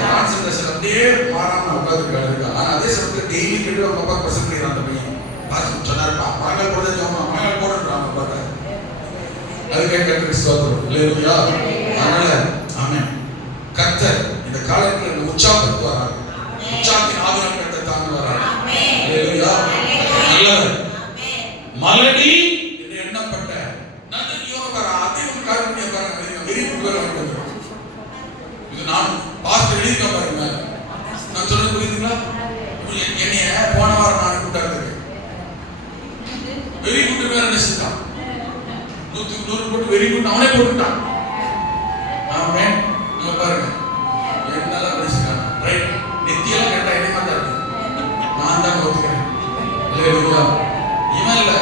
கான்சன்ட்ரேஷன் அப்படியே மாறாம உட்காந்துருக்காரு. ஆனால் அதே சமயத்தில் டெய்லி கேட்டு அவங்க அப்பா பிரசன் பண்ணிடுறான். அந்த பையன் பார்த்து சொன்னாருப்பா மகள் போட மகள் போடுறாங்க பார்த்தா அதுக்காக கட்டுறது சொத்தம் இல்லையா? அதனால ஆமென். கர்த்தர் இந்த காலத்தில் உற்சாகப்படுத்துவாராங்க. உற்சாகத்தின் ஆவியானவர் கர்த்தர் தாங்க வராங்க. இல்லையா? நல்லவர். மலடி என்று எண்ணப்பட்ட நல்ல யோகக்கார அதே ஒரு காரியத்தை பாருங்க. வெறி புகழ வேண்டும். இது நான் பாஸ்டர் எழுதிக்க பாருங்க. நான் சொல்றது புரியுதுங்களா? என்னைய போன வாரம் நான் கூட்டாடுறேன். வெறி கூட்டு வேற நினைச்சிட்டான். 100 போட்டு வெறி கூட்டு அவனே போட்டுட்டான். ஆமென். நீங்க பாருங்க என்னெல்லாம் நினைச்சிட்டான். ரைட். நித்தியெல்லாம் கேட்டா என்ன மாட்டாரு. நான் தான் ஒத்துக்கிறேன். இல்லையா? இவன் இல்ல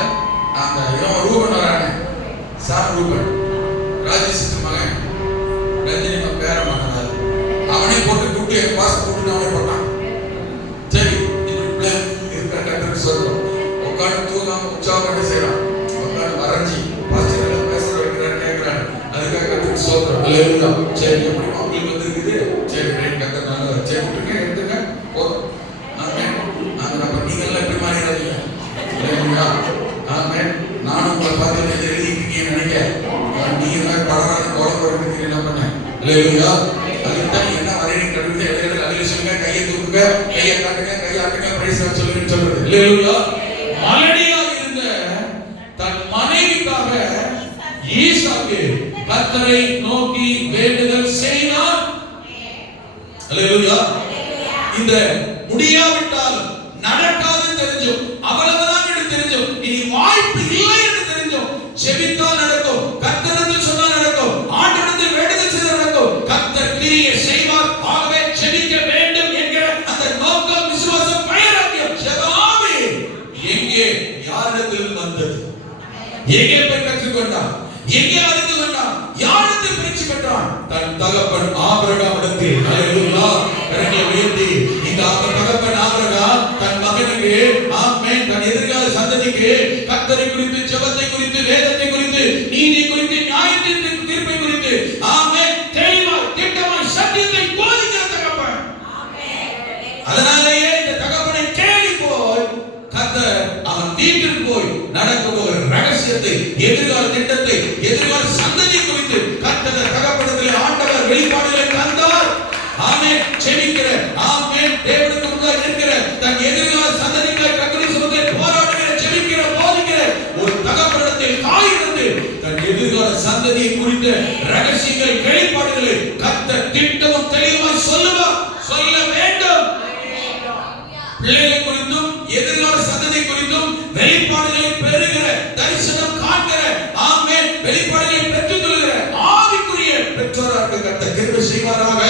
அந்த இவன் ரூபன் வரானே, சாம் ரூபன், ராஜேஷுக்கு மகன், ரஜினி பேர மகன், அவனே போட்டு கூட்டி பாஸ் கூட்டு அவனே போட்டான். சரி இப்படி இருக்கிற கட்டத்துக்கு சொல்றோம். உட்காந்து தூங்காம உற்சாகம் செய்யறான். உட்காந்து வரைஞ்சி பாஸ்டர் பேச வைக்கிறான்னு கேட்கிறான். அதுக்காக கட்டத்துக்கு சொல்றோம். இல்லையா? சரி எப்படி உங்களுக்கு வந்துருக்குது? சரி ரைட் கத்த நாங்க சரி விட்டுருங்க எடுத்துங்க போதும். நம்ம நீங்கெல்லாம் எப்படி மாறிடாதீங்க. ஆமென். நானும் உங்களை பார்த்து எழுதிருக்கீங்கன்னு நினைக்கிறேன். நீங்க படம் குழந்தை என்ன பண்ணேன் இல்லையா? அதுதான் என்ன வரையறை கடுத்து எழுதுறது. அதில் சொல்லுங்க, கையை தூக்குங்க, கையை காட்டுங்க, கையை ஆட்டுங்க, பிரைஸ் சொல்லுங்கன்னு சொல்றது இல்லையா? மலடியா இருந்த தன் மனைவிக்காக ஈசாக்கு கர்த்தரை நோக்கி வேண்டுதல் செய்தார். அல்லேலூயா. இந்த முடியாவிட்டாலும் நடக்காது தெரிஞ்சும் அவ்வளவுதான் என்று தெரிஞ்சும் இனி வாய்ப்பு இல்லை என்று தெரிஞ்சும் ஜெபித்தால் நடக்கும். கர்த்தரிடத்தில் சொன்னால் நடக்கும். ஆண்டவரிடத்தில் வேண்டுதல் செய்தால் நடக்கும். கர்த்தர் கிரியை செய்வார். ஆகவே ஜெபிக்க வேண்டும் என்கிற அந்த நோக்கம், விசுவாசம், வைராக்கியம் ஜெபாவே எங்கே யாரிடத்தில் வந்தது? எங்கே போய் கற்றுக்கொண்டான்? எங்கே அறிந்து கொண்டான்? யாரிடத்தில் பயிற்சி பெற்றான்? தன் தகப்பன் ஆபிரகாமிடத்தில் அல்லேலூயா கரங்களை உயர்த்தி இந்த தகப்பன் ஆபிரகாம் தன் மகனுக்கு ஆமென் தன் எதிர்கால சந்ததிக்கு கர்த்தரை குறித்து ஜெபத்தை குறித்து வேதத்தை குறித்து நீதி குறித்து நியாயத்தின் தீர்ப்பை குறித்து ஆமென் தெளிவாய் திட்டமாய் சத்தியத்தை போதிக்கிற தகப்பன். அதனாலேயே இந்த தகப்பனை தேடி போய் கர்த்தர் அவன் வீட்டுக்கு போய் நடக்க போகிற ரகசியத்தை எதிர்கால திட்டத்தை எதிர்கால சந்ததி குறித்து கர்த்தர் தகப்பனத்தில் ஆண்டவர் வெளிப்பாடுகளை தந்தார். ஆமென் செபிக்கிற ஆமென் தேவனுக்கு முன்பாக நிற்கிற தன் எதிர்கால சந்ததிக்காய் கர்த்தருடைய சமூகத்தை போராடுகிற செபிக்கிற போதிக்கிற ஒரு தகப்பனிடத்தில் தாயிருந்து தன் எதிர்கால சந்ததியை குறித்த ரகசியங்கள் வெளிப்பாடுகளை கர்த்தர் திட்டமும் தெளிவாய் சொல்ல வேண்டும். பிள்ளைகளை குறித்தும் எதிர்கால சந்ததி குறித்தும் வெளிப்பாடுகளை பெறுகிற தரிசனம் காண்கிற ஆமென் வெளிப்பாடுகளை பெற்றுக் கொள்கிற ஆவிக்குரிய பெற்றோராக கர்த்தர் கிருபை செய்வாராக.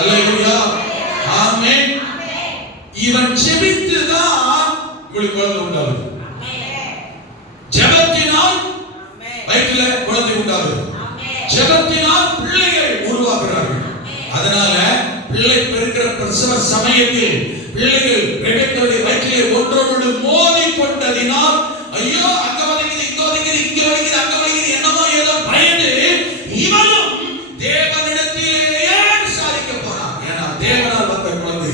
அல்லேலூயா ஆமென். இவன் ஜெபித்துதான் உங்களுக்கு குழந்தை உண்டாகுது. ஜெபத்தினால் வயிற்றில குழந்தை உண்டாகுது. ஜெபத்தினால் பிள்ளைகள் உருவாகிறார்கள். அதனால பிள்ளை பெறுகிற பிரசவ சமயத்தில் பிள்ளைகள் ரெபெக்காவுடைய வயிற்றிலே ஒன்றோடு மோதி கொண்டதினால் ஐயோ அங்க வலிக்குது இங்க வலிக்குது இங்க வலிக்குது அங்க வலிக்குது என்னமோ ஏதோ பயந்து இவனும் தேவனிடத்திலேயே விசாரிக்க போறான். ஏன்னா தேவனால் வந்த குழந்தை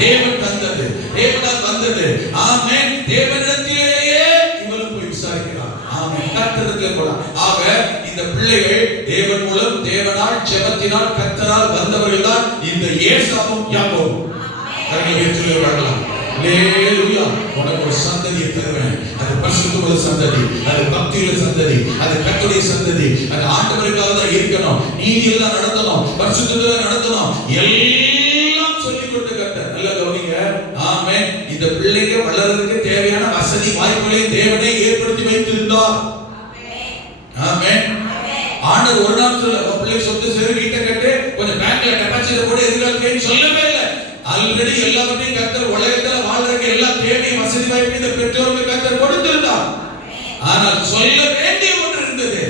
தேவன் தந்தது தேவனால் வந்தது. ஆமென் தேவனிடத்திலேயே இவனும் போய் விசாரிக்கிறான். ஆமென் கர்த்தரிடத்திலே போறான். ஆக இந்த பிள்ளைகள் தேவன் மூலம் தேவனால் ஜெபத்தினால் கர்த்தரால் வந்தவர்கள் தான் இந்த ஏசாவும் யாக்கோபும். அல்லேலூயா. உனக்கு ஒரு சந்ததியை தருவேன். அது பரிசுத்தமுள்ள சந்ததி, அது பக்தியுள்ள சந்ததி, அது கர்த்தருடைய சந்ததி, அது ஆண்டவருக்காக தான் இருக்கணும், நீதி எல்லாம் நடத்தணும், பரிசுத்தத்துல நடத்தணும், எல்லாம் சொல்லிக் கொடுத்த கர்த்தர். நல்ல கவனிங்க. ஆமென். இந்த பிள்ளைங்க வளர்றதுக்கு தேவையான வசதி வாய்ப்புகளை தேவனே ஏற்படுத்தி வைத்திருந்தார். ஆமென். ஆண்டவர் ஒரு நாள் சொல்ல பிள்ளை சொத்து சரி வீட்டை கட்டு கொஞ்சம் பேங்க்ல டெபாசிட் போட்டு எதிர்காலத்தையும் சொல்லவே இல்லை. ஆல்ரெடி எல்லாவற்றையும் கர்த்தர் உலகத்துல வாழ்றதுக்கு எல்லா தேவையும் வசதி வாய்ப்பு இந்த பெற்றோருக்கு கர்த்தர் கொடுத்திருந்தார். ஆனால் சொல்ல வேண்டிய ஒன்று இருந்தது.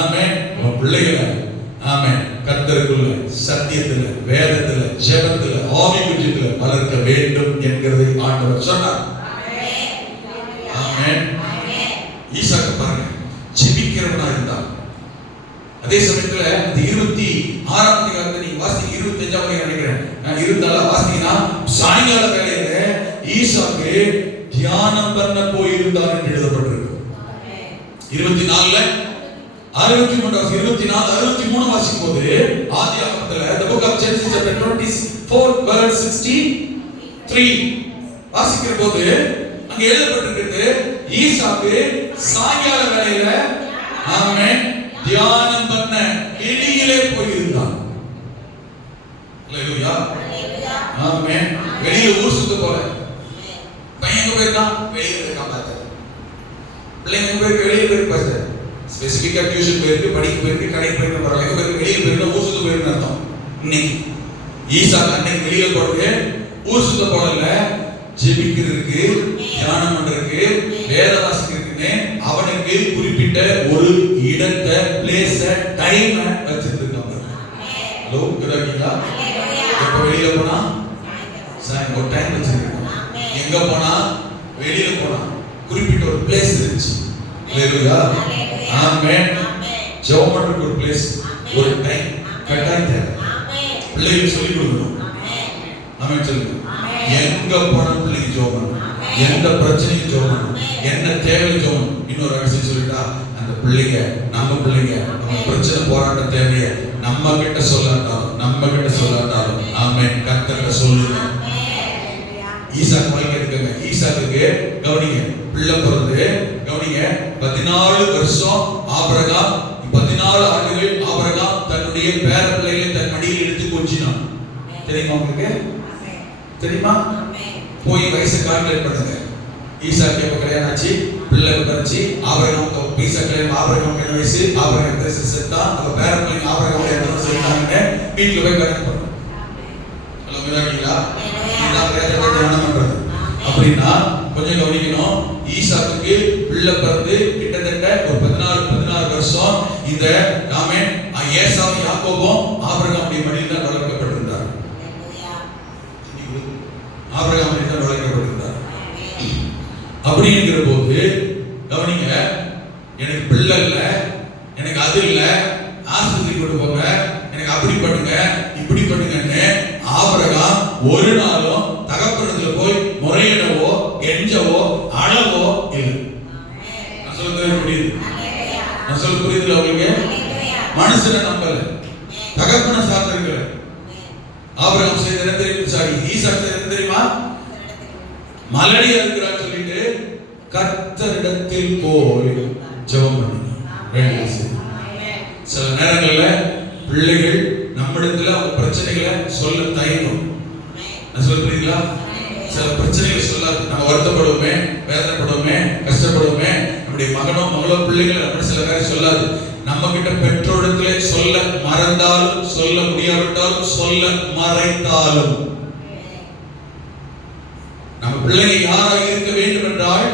ஆமென். உன் பிள்ளைகளை ஆமென் கர்த்தருக்குள்ள சத்தியத்துல வேதத்துல ஜெபத்துல ஆவிக்குரியத்துல வளர்க்க வேண்டும் என்கிறதை ஆண்டவர் சொன்னார். ஆமென். ஈசாக்கு பாருங்க ஜெபிக்கிறவனா இருந்தார். அதே சமயத்துல இந்த 26ஆம் அதிகாரத்தை நீங்க வாசிங்க 25ஆம் நினைக்கிறேன் நான் இருந்தால வாசிங்கன்னா சாயங்கால வேளையில ஈசாக்கு தியானம் பண்ண போயிருந்தார் என்று எழுதப்பட்டிருக்கு. 24ல 63 63 வாசிக்கும் போது ஆதியாகமத்துல the book of Genesis chapter 24 verse 63 வாசிக்கிற போது அங்க எழுதப்பட்டிருக்கு ஈசாக்கு சாயங்கால வேளையில ஆமென் தியானம் பண்ண வெளியிலே போயிருந்தான். அல்லேலூயா ஆமென். வெளியில ஊர் சுத்த போற பையன் எங்க போயிருக்கான்? வெளியில இருக்கான். பார்த்த பிள்ளைங்க எங்க போயிருக்கு? வெளியில போயிருக்கு. பார்த்த ஸ்பெசிபிக்கா டியூஷன் போயிருக்கு, படிக்க போயிருக்கு, கடைக்கு போயிருக்கு, பரவாயில்ல எங்க போயிருக்கு? வெளியில போயிருக்கு, ஊர் சுத்த போயிருக்கு அர்த்தம். இன்னைக்கு ஈசாக்கு அன்னைக்கு வெளியில போறது ஊர் சுத்த போடல, ஜெபிக்கிறதுக்கு தியானம் பண்றதுக்கு வேத வாசிக்கிறதுக்குன்னு அவனுக்கு குறிப்பிட்ட ஒரு இடத்தை பிளேஸ டைம் வச்சிருக்காங்க. ஹலோ கேக்குதா? எப்ப வெளியில போனா சார் ஒரு டைம் வச்சிருக்காங்க. எங்க போனா வெளியில போனா குறிப்பிட்ட ஒரு பிளேஸ் இருந்துச்சு. ஹalleluya ஆமென். ஜெபம்க்கு ஒரு பிளேஸ் ஒரு டைம் கட்டாயம் தேவை. பிள்ளைகளுக்கு சொல்லி கொடுக்கணும். ஆமென் சொல்லுங்க. எங்க போனா பிள்ளைக்கு ஜெபம், எந்த பிரச்சனைக்கு ஜெபம், என்ன தேவைக்கு ஜெபம். இன்னொரு ரகசியம் சொல்லிட்டா அந்த பிள்ளைங்க நம்ம பிள்ளைங்க நம்ம பிரச்சனை போராட்ட தேவைய நம்ம கிட்ட சொல்லாட்டாலும் ஆமென் கர்த்தர்கிட்ட சொல்லுங்க. ஈசாக்கு வாழ்க்கை எடுக்கங்க. ஈசாக்குக்கு கவனிங்க பிள்ளை பிறந்து கவனிங்க 14 வருஷம் ஆபிரகாம் 14 ஆண்டுகள் ஆபிரகாம் தன்னுடைய பேர பிள்ளைகளை தன் மடியில் எடுத்து கொஞ்சினான். தெரியுமா உங்களுக்கு? தெரியுமா? போய் வயசு கால்குலேட் பண்ணுங்க. ஈசாக்கு எப்ப கல்யாணம் ஆச்சு, பிள்ளை பிறந்துச்சு, ஆபிரகாம் ஈசாக்கு ஆபிரகாம் என்ன வயசு, ஆபிரகாம் செத்தா, அப்ப பேர பிள்ளைங்க ஆபிரகாம் எத்தனை செத்தாங்க வீட்டுல போய் கல்யாணம் பண்ணுங்க. ஹலோ மிராக்கிங்களா? இதான் வேத தியானம் பண்றது. அப்படின்னா கொஞ்சம் கவனிக்கணும். ஈசாக்குக்கு பிள்ளை பிறந்து கிட்டத்தட்ட ஒரு 16 வருஷம் இந்த ஆமென் ஏசாவும் யாக்கோபும் ஆபிரகாமுடைய மடியில் தான் வளர்க்கப்பட்டிருந்தார். ஆபிரகாம் மடியில் தான் வளர்க்கப்பட்டிருந்தார். அப்படிங்கிற போது கவனிங்க, எனக்கு பிள்ளை இல்லை, எனக்கு அது இல்லை, ஆஸ்பத்திரி கொண்டு போங்க, எனக்கு அப்படி பண்ணுங்க இப்படி பண்ணுங்கன்னு ஆபிரகாம் ஒரு நாளும் தகப்பனத்துல போய் முறையிடவோ எஞ்சவோ அளவோ இல்லை. நான் சொல்றது புரியுது? நான் சொல்ல புரியுதுல உங்களுக்கு? மனுஷனை நம்பல, தகப்பனை சார்ந்திருக்கல. ஆபிரகாம் செய்த தெரியும், சாரி ஈசாக் செய்த தெரியுமா? மலடியா இருக்கிறான்னு சொல்லிட்டு கர்த்தரிடத்தில் போய் ஜெபம் பண்ணுங்க. சில நேரங்கள்ல பிள்ளைகள் நம்மிடத்துல அவங்க பிரச்சனைகளை சொல்ல தயங்கும். நான் சொல்றீங்களா? சில பிரச்சனைகளை சொல்லாது. நம்ம வருத்தப்படுவோமே, வேதனைப்படுவோமே, கஷ்டப்படுவோமே. நம்முடைய மகனோ மகளோ பிள்ளைகளை நம்ம சில பேரை சொல்லாது. நம்ம கிட்ட பெற்றோரிடத்திலே சொல்ல மறந்தாலும், சொல்ல முடியாவிட்டாலும், சொல்ல மறைத்தாலும், நம்ம பிள்ளைங்க யாராக இருக்க வேண்டும் என்றால்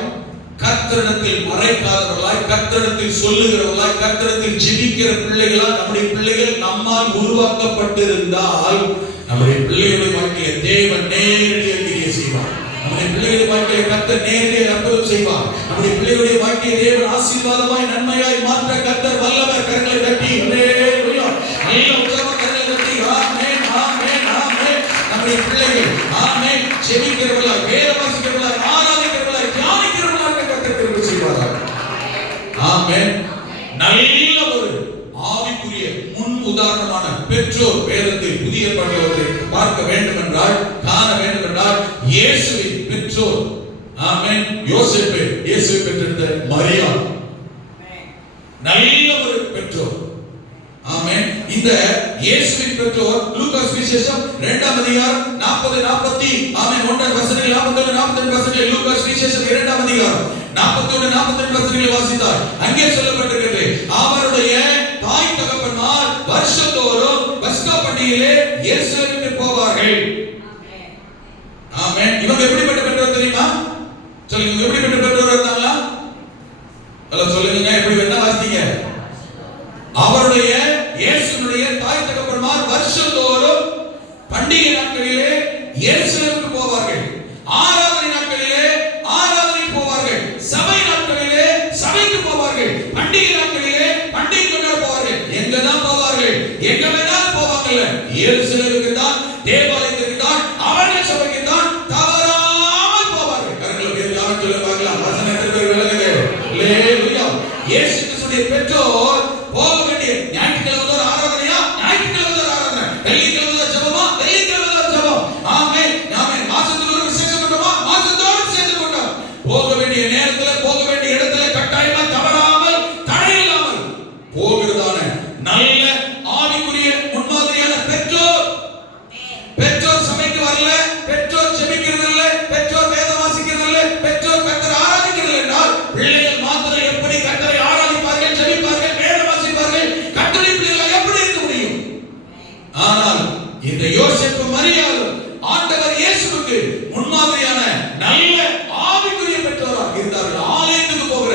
கர்த்தரிடத்தில் மறைக்காதவர்களாய், கர்த்தரிடத்தில் சொல்லுகிறவர்களாய், கர்த்தரிடத்தில் ஜெபிக்கிற பிள்ளைகளா நம்முடைய பிள்ளைகள் நம்மால் உருவாக்கப்பட்டிருந்தால் நம்முடைய பிள்ளைகளுடைய வாழ்க்கையை தேவன் நேரடியாக கிரியை செய்வார். நம்முடைய பிள்ளைகளுடைய வாழ்க்கையை கர்த்தர் நேரடியாக அற்புதம் செய்வார். நம்முடைய பிள்ளைகளுடைய வாழ்க்கையை தேவன் ஆசீர்வாதமாய் நன்மையாய் மாற்ற கர்த்தர் வல்லவர். கரங்களை தட்டி ஹல்லேலூயா, நல்ல உற்சாகமா கரங்களை தட்டி ஆமென் ஆமென் ஆமென். நம்முடைய பிள்ளைகள் ஆமென் ஜெபிக்கிறவர்களாய், வேத வாசிக்கிறவர்களாய், ஆராதிக்கிறவர்களாய், தியானிக்கிறவர்களாய் கர்த்தர் கிருபை செய்வார். ஆமென். நல்ல ஒரு ஆவிக்குரிய முன் உதாரணமான பெற்றோர் வேதத்தில் புதிய ஏற்பாட்டில் பார்க்க வேண்டும் என்றால், காண வேண்டும் என்றால் இயேசுவின் பெற்றோர். ஆமென். யோசேப்பு இயேசுவை பெற்றெடுத்த மரியாள் நல்ல ஒரு பெற்றோர். ஆமென். இந்த இயேசுவின் பெற்றோர் லூக்கா சுவிசேஷம் 2ஆம் அதிகாரம் 40 40 ஆமென் 1 வசனங்கள் 41 42 வசனங்கள் லூக்கா சுவிசேஷம் 2ஆம் அதிகாரம் 41 42 வசனங்களை வாசித்தார். அங்கே சொல்லப்பட்டிருக்கிறது, அவருடைய தாய் தகப்பன்மார் வருஷந்தோறும் பஸ்கா பண்டிகையிலே எருசலேமுக்கு போவார்கள். ஆமென். இவங்க எப்படிப்பட்ட பெற்றோர் தெரியுமா? சொல்லுங்க, எப்படிப்பட்ட பெற்றோர் இருந்தாங்களா? அல்ல சொல்லுங்க, எப்படி என்ன வாசித்தீங்க? அவருடைய இயேசுனுடைய தாய் தகப்பன்மார் வருஷந்தோறும் பண்டிகை நாட்களிலே எருசலேமுக்கு போவார்கள். ஆராதனை நாட்களிலே ஆராதனைக்கு போவார்கள். சபை நாட்களிலே சபைக்கு போவார்கள். பண்டிகை நாட்களிலே பண்டிகை கொண்டாட போவார்கள். எங்க தான் போவார்கள்? எங்க வேணாலும் போவாங்கல்ல, எருசலேமுக்கு தான், தேவாலயத்துக்கு தான், அவர்கள் சபைக்கு தான் தவறாமல் போவார்கள். கரங்களை உயர்த்தி ஆமென் சொல்ல பார்க்கலாம். வசனத்திற்கு விளங்குது. ஹல்லேலூயா. இயேசு கிறிஸ்துவின் பெற்றோர் போக வேண்டிய ஞாயிற்றுக்கிழமை ஒரு ஆராதனையா, ஞாயிற்றுக்கிழமை ஒரு ஆராதனை, வெள்ளிக்கிழமை ஒரு ஜெபமா, வெள்ளிக்கிழமை ஒரு ஜெபம். ஆமென் ஆமென். மாசத்துக்கு ஒரு விசேஷம் கொண்டோமா, மாசத்தோடு விசேஷம் கொண்டோம். போக வேண்டிய நேரத்துல, போக வேண்டிய இடத்துல கட்டாயமா தவறாமல், தடையில்லாமல் போகிறதான நல்ல ஆவிக்குரிய முன்மாதிரியான பெற்றோர். பெற்றோர் சபைக்கு வரல, பெற்றோர் ஜெபிக்கிறது இல்லை, பெற்றோர் வேதம் வாசிக்கிறது இல்லை, பெற்றோர் கர்த்தரை ஆராதிக்கிறது என்றால் பிள்ளைகள் மாத்திரம் எப்படி கர்த்தரை ஆராதிப்பார்கள், ஜெபிப்பார்கள், வேதம் வாசிப்பார்கள்? கர்த்தருடைய பிள்ளைகள் எப்படி இருக்க முடியும்? ஆனால் இந்த யோசேப்பு மரியாளும் ஆண்டவர் இயேசுவுக்கு முன்மாதிரியான நல்ல ஆவிக்குரிய பெற்றோராக இருந்தார்கள். ஆலயத்துக்கு போகிற,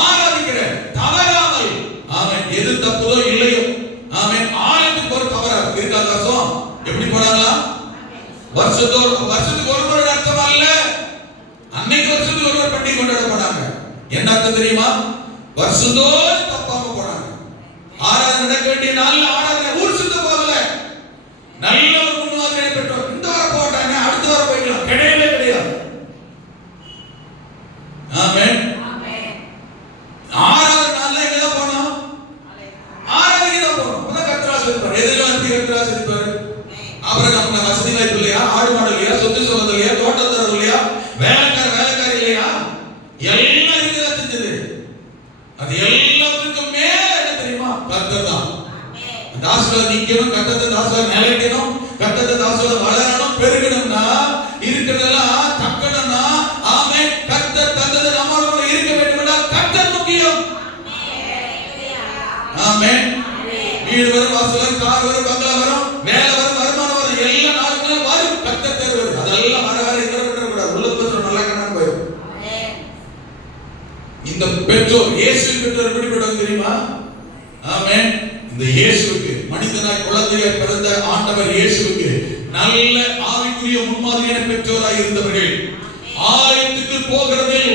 ஆராதிக்கிற, தவறாமல், ஆமென், எது தப்புதோ இல்லையோ, ஆமென், ஆலயத்துக்கு போற தவறா இருக்காத வருஷம் எப்படி போறாங்களா? வருஷத்துக்கு ஒரு முறை அர்த்தம் அல்ல. அன்னைக்கு வருஷத்துக்கு ஒரு முறை பண்டிகை கொண்டாட போனாங்க. என்ன அர்த்தம் தெரியுமா? வருஷத்தோடு தப்பாம போனாங்க. ஆராதனை நடக்க வேண்டிய நாள்ல ஆராதனை ஊர் சுத்த போகல. நல்ல ஒரு முன்மாதிரியை பெற்றோர். இந்த வாரம் போட்டாங்க, அடுத்த வாரம் போய்க்கலாம், கிடையவே கிடையாது. ஆமென். ஆராதனை நாள்ல எங்க தான் போனோம்? ஆராதனைக்கு தான் போனோம். அப்பதான் கர்த்தர் ஆசீர்வதிப்பார். எதெல்லாம் எப்படி கர்த்தர் ஆசீர்வதிப்பார்? அப்புறம் நம்ம வசதி வாய்ப்பு இல்லையா, ஆடு மாடு இல்லையா, சொத்து சுகம் இல்லையா, தோட்டத்தரம் இல்லையா, வேலைக்காரி இல்லையா, எல்லாம் இருக்குதான் செஞ்சது. அது எல்லாத்துக்கும் மேல என்ன தெரியுமா? கர்த்தர் தான். அந்த ஆசீர்வாதம் நிக்கணும், கர்த்தர் ஆசீர்வாதம் நிலைக்கணும், கர்த்தர் ஆசீர்வாதம் வளரணும், பெருகணும்னா, இருக்கிறதெல்லாம் தக்கணும்னா, ஆமென், கர்த்தர் தந்தது நம்மளோட இருக்க வேண்டும் என்றால் கர்த்தர் முக்கியம். ஆமென். வீடு வரும், வாசல் வரும், கார் வரும், பங்களா வரும், வேலை வரும், வருமானம் வரும், எல்லா நாளுக்கும் வரும். கர்த்தர் தருவார். அதெல்லாம் வர வர இங்க விட்டுற கூடாது. உள்ளத்துல நல்லா கணக்கு போயிடும். இந்த பெற்றோர், இயேசு பெற்றோர் எப்படிப்பட்டவங்க தெரியுமா? ஆமென். இந்த இயேசுவுக்கு மனிதனாய் குழந்தையாய் பிறந்த ஆண்டவர் இயேசுவுக்கு நல்ல ஆவிக்குரிய முன்மாதிரியான பெற்றோராய் இருந்தவர்கள். ஆலயத்துக்கு போகிறதில்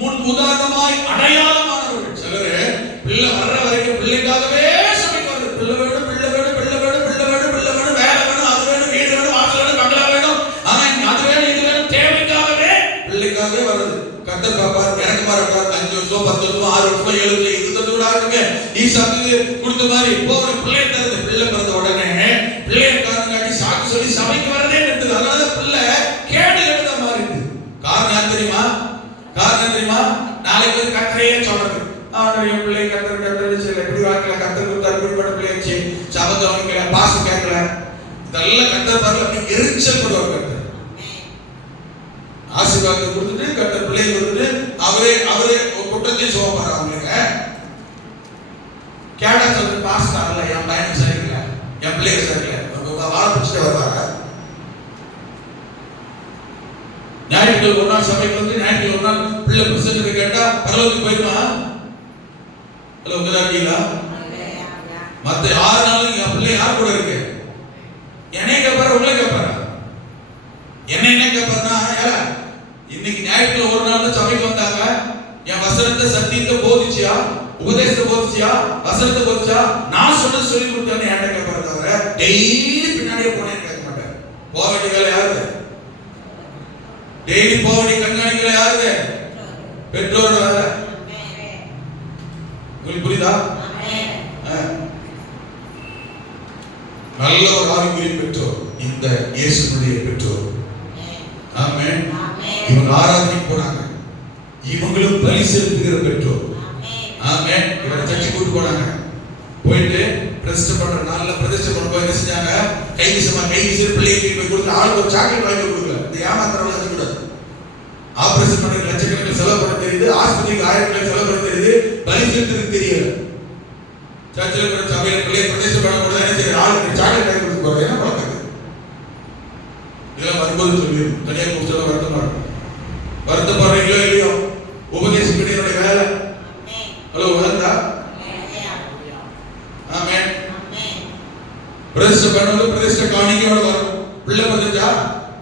முன் உதாரணமாய் அடையாளமானவர்கள். சிலர் பிள்ளை வர்ற வரைக்கும் பிள்ளைக்காகவே சமைக்கிறாங்க. பிள்ளை வேணும், பிள்ளை வேணும், பிள்ளை வேணும், பிள்ளை வேணும், பிள்ளை வேணும், வேலை வேணும், அது வேணும், வீடு வேணும், வாசல் வேணும், பங்களா வேணும், ஆனா அது வேணும், இது வேணும், தேவைக்காகவே பிள்ளைக்காகவே வருது. கர்த்தர் பாப்பார், இறக்கமா இருப்பார். 5 வருஷம், 10 வருஷம், 6 வருஷம், 7 வருஷம், 20 வருஷம் ஆகுங்க. ஈசாக்கு கொடுத்த மாதிரி இப்போ ஒரு பிள்ளை தருது. பிள்ளை பிறந்த உடனே பிள்ளைக்காரங்க சாக்கு சொல்லி சபைக்கு வரதே நிறுத்துது. அதனால பிள்ளை கேடு கெடுத மாறிடுது. காரணம் தெரியுமா? காரணம் தெரியுமா? நாளைக்கு வந்து கர்த்தரையே சொல்றது. என் பிள்ளை கர்த்தர் கர்த்தர் சில எப்படி வாக்கல கர்த்தர் கொடுத்தாரு, இப்படிப்பட்ட பிள்ளையாச்சு, சபத்தை வாங்கிக்கல, பாசம் கேட்கல, இதெல்லாம் கர்த்தர் பாருல அப்படி எரிச்சல் படுவார். கர்த்தர் ஆசீர்வாதத்தை கொடுத்துட்டு கர்த்தர் பிள்ளையை கொடுத்துட்டு அவரே குற்றத்தையும் சோப்பாரு. அவங்களுக்கு கேட்டா சொல்றது பாசம் ஆகல, என் பையனுக்கு சரியில்லை, என் பிள்ளைக்கு சரியில்லை, வாழ பிடிச்சிட்டு வருவாங்க. ஞாயிற்றுக்கிழமை ஒரு நாள் சபைக்கு வந்து ஞாயிற்றுக்கிழமை ஒரு நாள் பிள்ளை பிரசங்கத்தை கேட்டா பரலோகத்துக்கு போயிருமா? ஹலோ, உங்கதான் இருக்கீங்களா? மத்த 6 நாளும் என் பிள்ளை யார் கூட இருக்கு? என்னைய கேட்பாரு, உங்களை கேட்பாரா? என்ன கேட்பாருன்னா, இன்னைக்கு ஞாயிற்றுக்கிழமை ஒரு நாள் தான் சபைக்கு வந்தாங்க, என் வசனத்தை சத்தியத்தை போதிச்சியா, உபதேசத்தை போதிச்சியா, வசனத்தை போதிச்சா, நான் சொன்னது சொல்லி கொடுத்தான்னு என்கிட்ட கேட்பாரு. தவிர டெய்லி பின்னாடியே போனேன்னு கேட்க மாட்டேன். போக வேண்டிய வேலை யாரு? டெய்லி போக வேண்டிய கண்காணிக்கல யாரு? பெற்றோரோட வேலை. உங்களுக்கு புரியுதா? நல்ல ஒரு ஆவிக்குரிய பெற்றோர் இந்த இயேசுனுடைய பெற்றோர். ஆமென். இவங்க ஆராதனைக்கு போனாங்க, இவங்களும் பலி செலுத்துகிற பெற்றோர். ஆமென். இவரை சர்ச்சுக்கு கூட்டு போனாங்க. போயிட்டு பிரதிஷ்டை பண்ற நாள்ல பிரதிஷ்டை பண்ண போய் என்ன செஞ்சாங்க? கை வீசி பிள்ளைக்கு போய் கொடுத்து ஆளுக்கு ஒரு சாக்லேட் வாங்கி கொடுக்கல. இந்த ஏமாத்துறவங்க வச்சுக்கூடாது. ஆபரேஷன் பண்ண லட்சக்கணக்கில் செலவு பண்ண தெரியுது, ஆஸ்பத்திரிக்கு 1000 செலவு பண்ண தெரியுது, பலி செலுத்துறதுக்கு தெரியல. சர்ச்சில் இருக்கிற சபையில பிள்ளையை பிரதிஷ்டை பண்ண கூட என்ன செய்ய, ஆளுக்கு சாக்லேட் வாங்கி கொடுத்து போறது என்ன பழக்கம்? இதெல்லாம் வரும்போது சொல்லி தனியாக கூப்பிட்டு வருத்தப்படுறீங்களோ இல்லையோ, உபதேசிக்க என்னுடைய வேலை. ஹலோ, வருந்தா? ஆமென். பிரதிஷ்டை பண்ணும்போது பிரதிஷ்டை காணிக்கையோட வரும். பிள்ளை பதிஞ்சா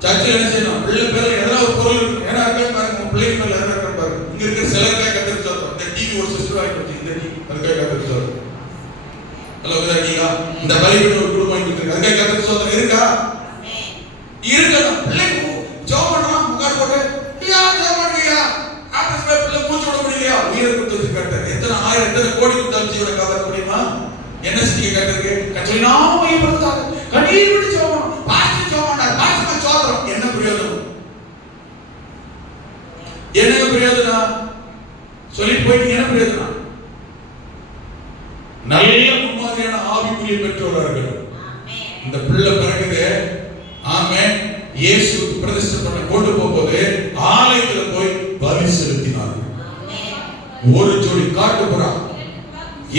சர்ச்சில் என்ன செய்யணும்? பிள்ளை பேர்ல எதனா ஒரு பொருள் இருக்கும். ஏன்னா பாருங்க, பிள்ளைங்க மேல என்ன இருக்க பாருங்க. இங்க இருக்கிற சிலருக்காக கத்திரிச்சு சொல்றோம். இந்த டிவி ஒரு சிஸ்டர் வாங்கி கொடுத்து, இந்த டிவி அதுக்காக கத்திரிச்சு சொல்றோம். ஹலோ, இருக்கீங்களா? இந்த பலிபீடம் ஒரு குடும்பம் வாங்கி கொடுத்துருக்கு, அதுக்காக கத்திரிச்சு சொல்றோம். இருக்கா? இருக்கணும். பிள்ளைக்கு ஜெபம் பண்றான், முக்காடு போட்டு ஜெபம் பண்ணுங்க, ஆபீஸ்ல பிள்ளை மூச்சு விட முடியலையா? உயிரை கொடுத்து வச்சிருக்காரு. எத்தனை ஆயிரம் எத்தனை கோடி கொடுத்தாலும் ஜீவனை காப்பாற்ற முடியுமா? என்ன செஞ்சீங்க? கத்திருக்கு கச்சை நாம மையப்படுத்தாங்க, கண்ணீர் விட்டு ஜெபம், பாஸ்ட் ஜெபம், பாஸ்ட் சோதரம். என்ன பிரயோஜனம்? என்ன பிரயோஜனம்? சொல்லிட்டு போயிட்டு என்ன பிரயோஜனம்? நல்ல முன்மாதிரியான ஆவிக்குரிய பெற்றோர்கள். இந்த பிள்ளை பிறகுது. ஆமென். இயேசுவுக்கு பிரதிஷ்டை பண்ண கொண்டு போகும்போது ஆலயத்துல போய் பலி செலுத்தினார்கள். ஒரு ஜோடி காட்டு புறா,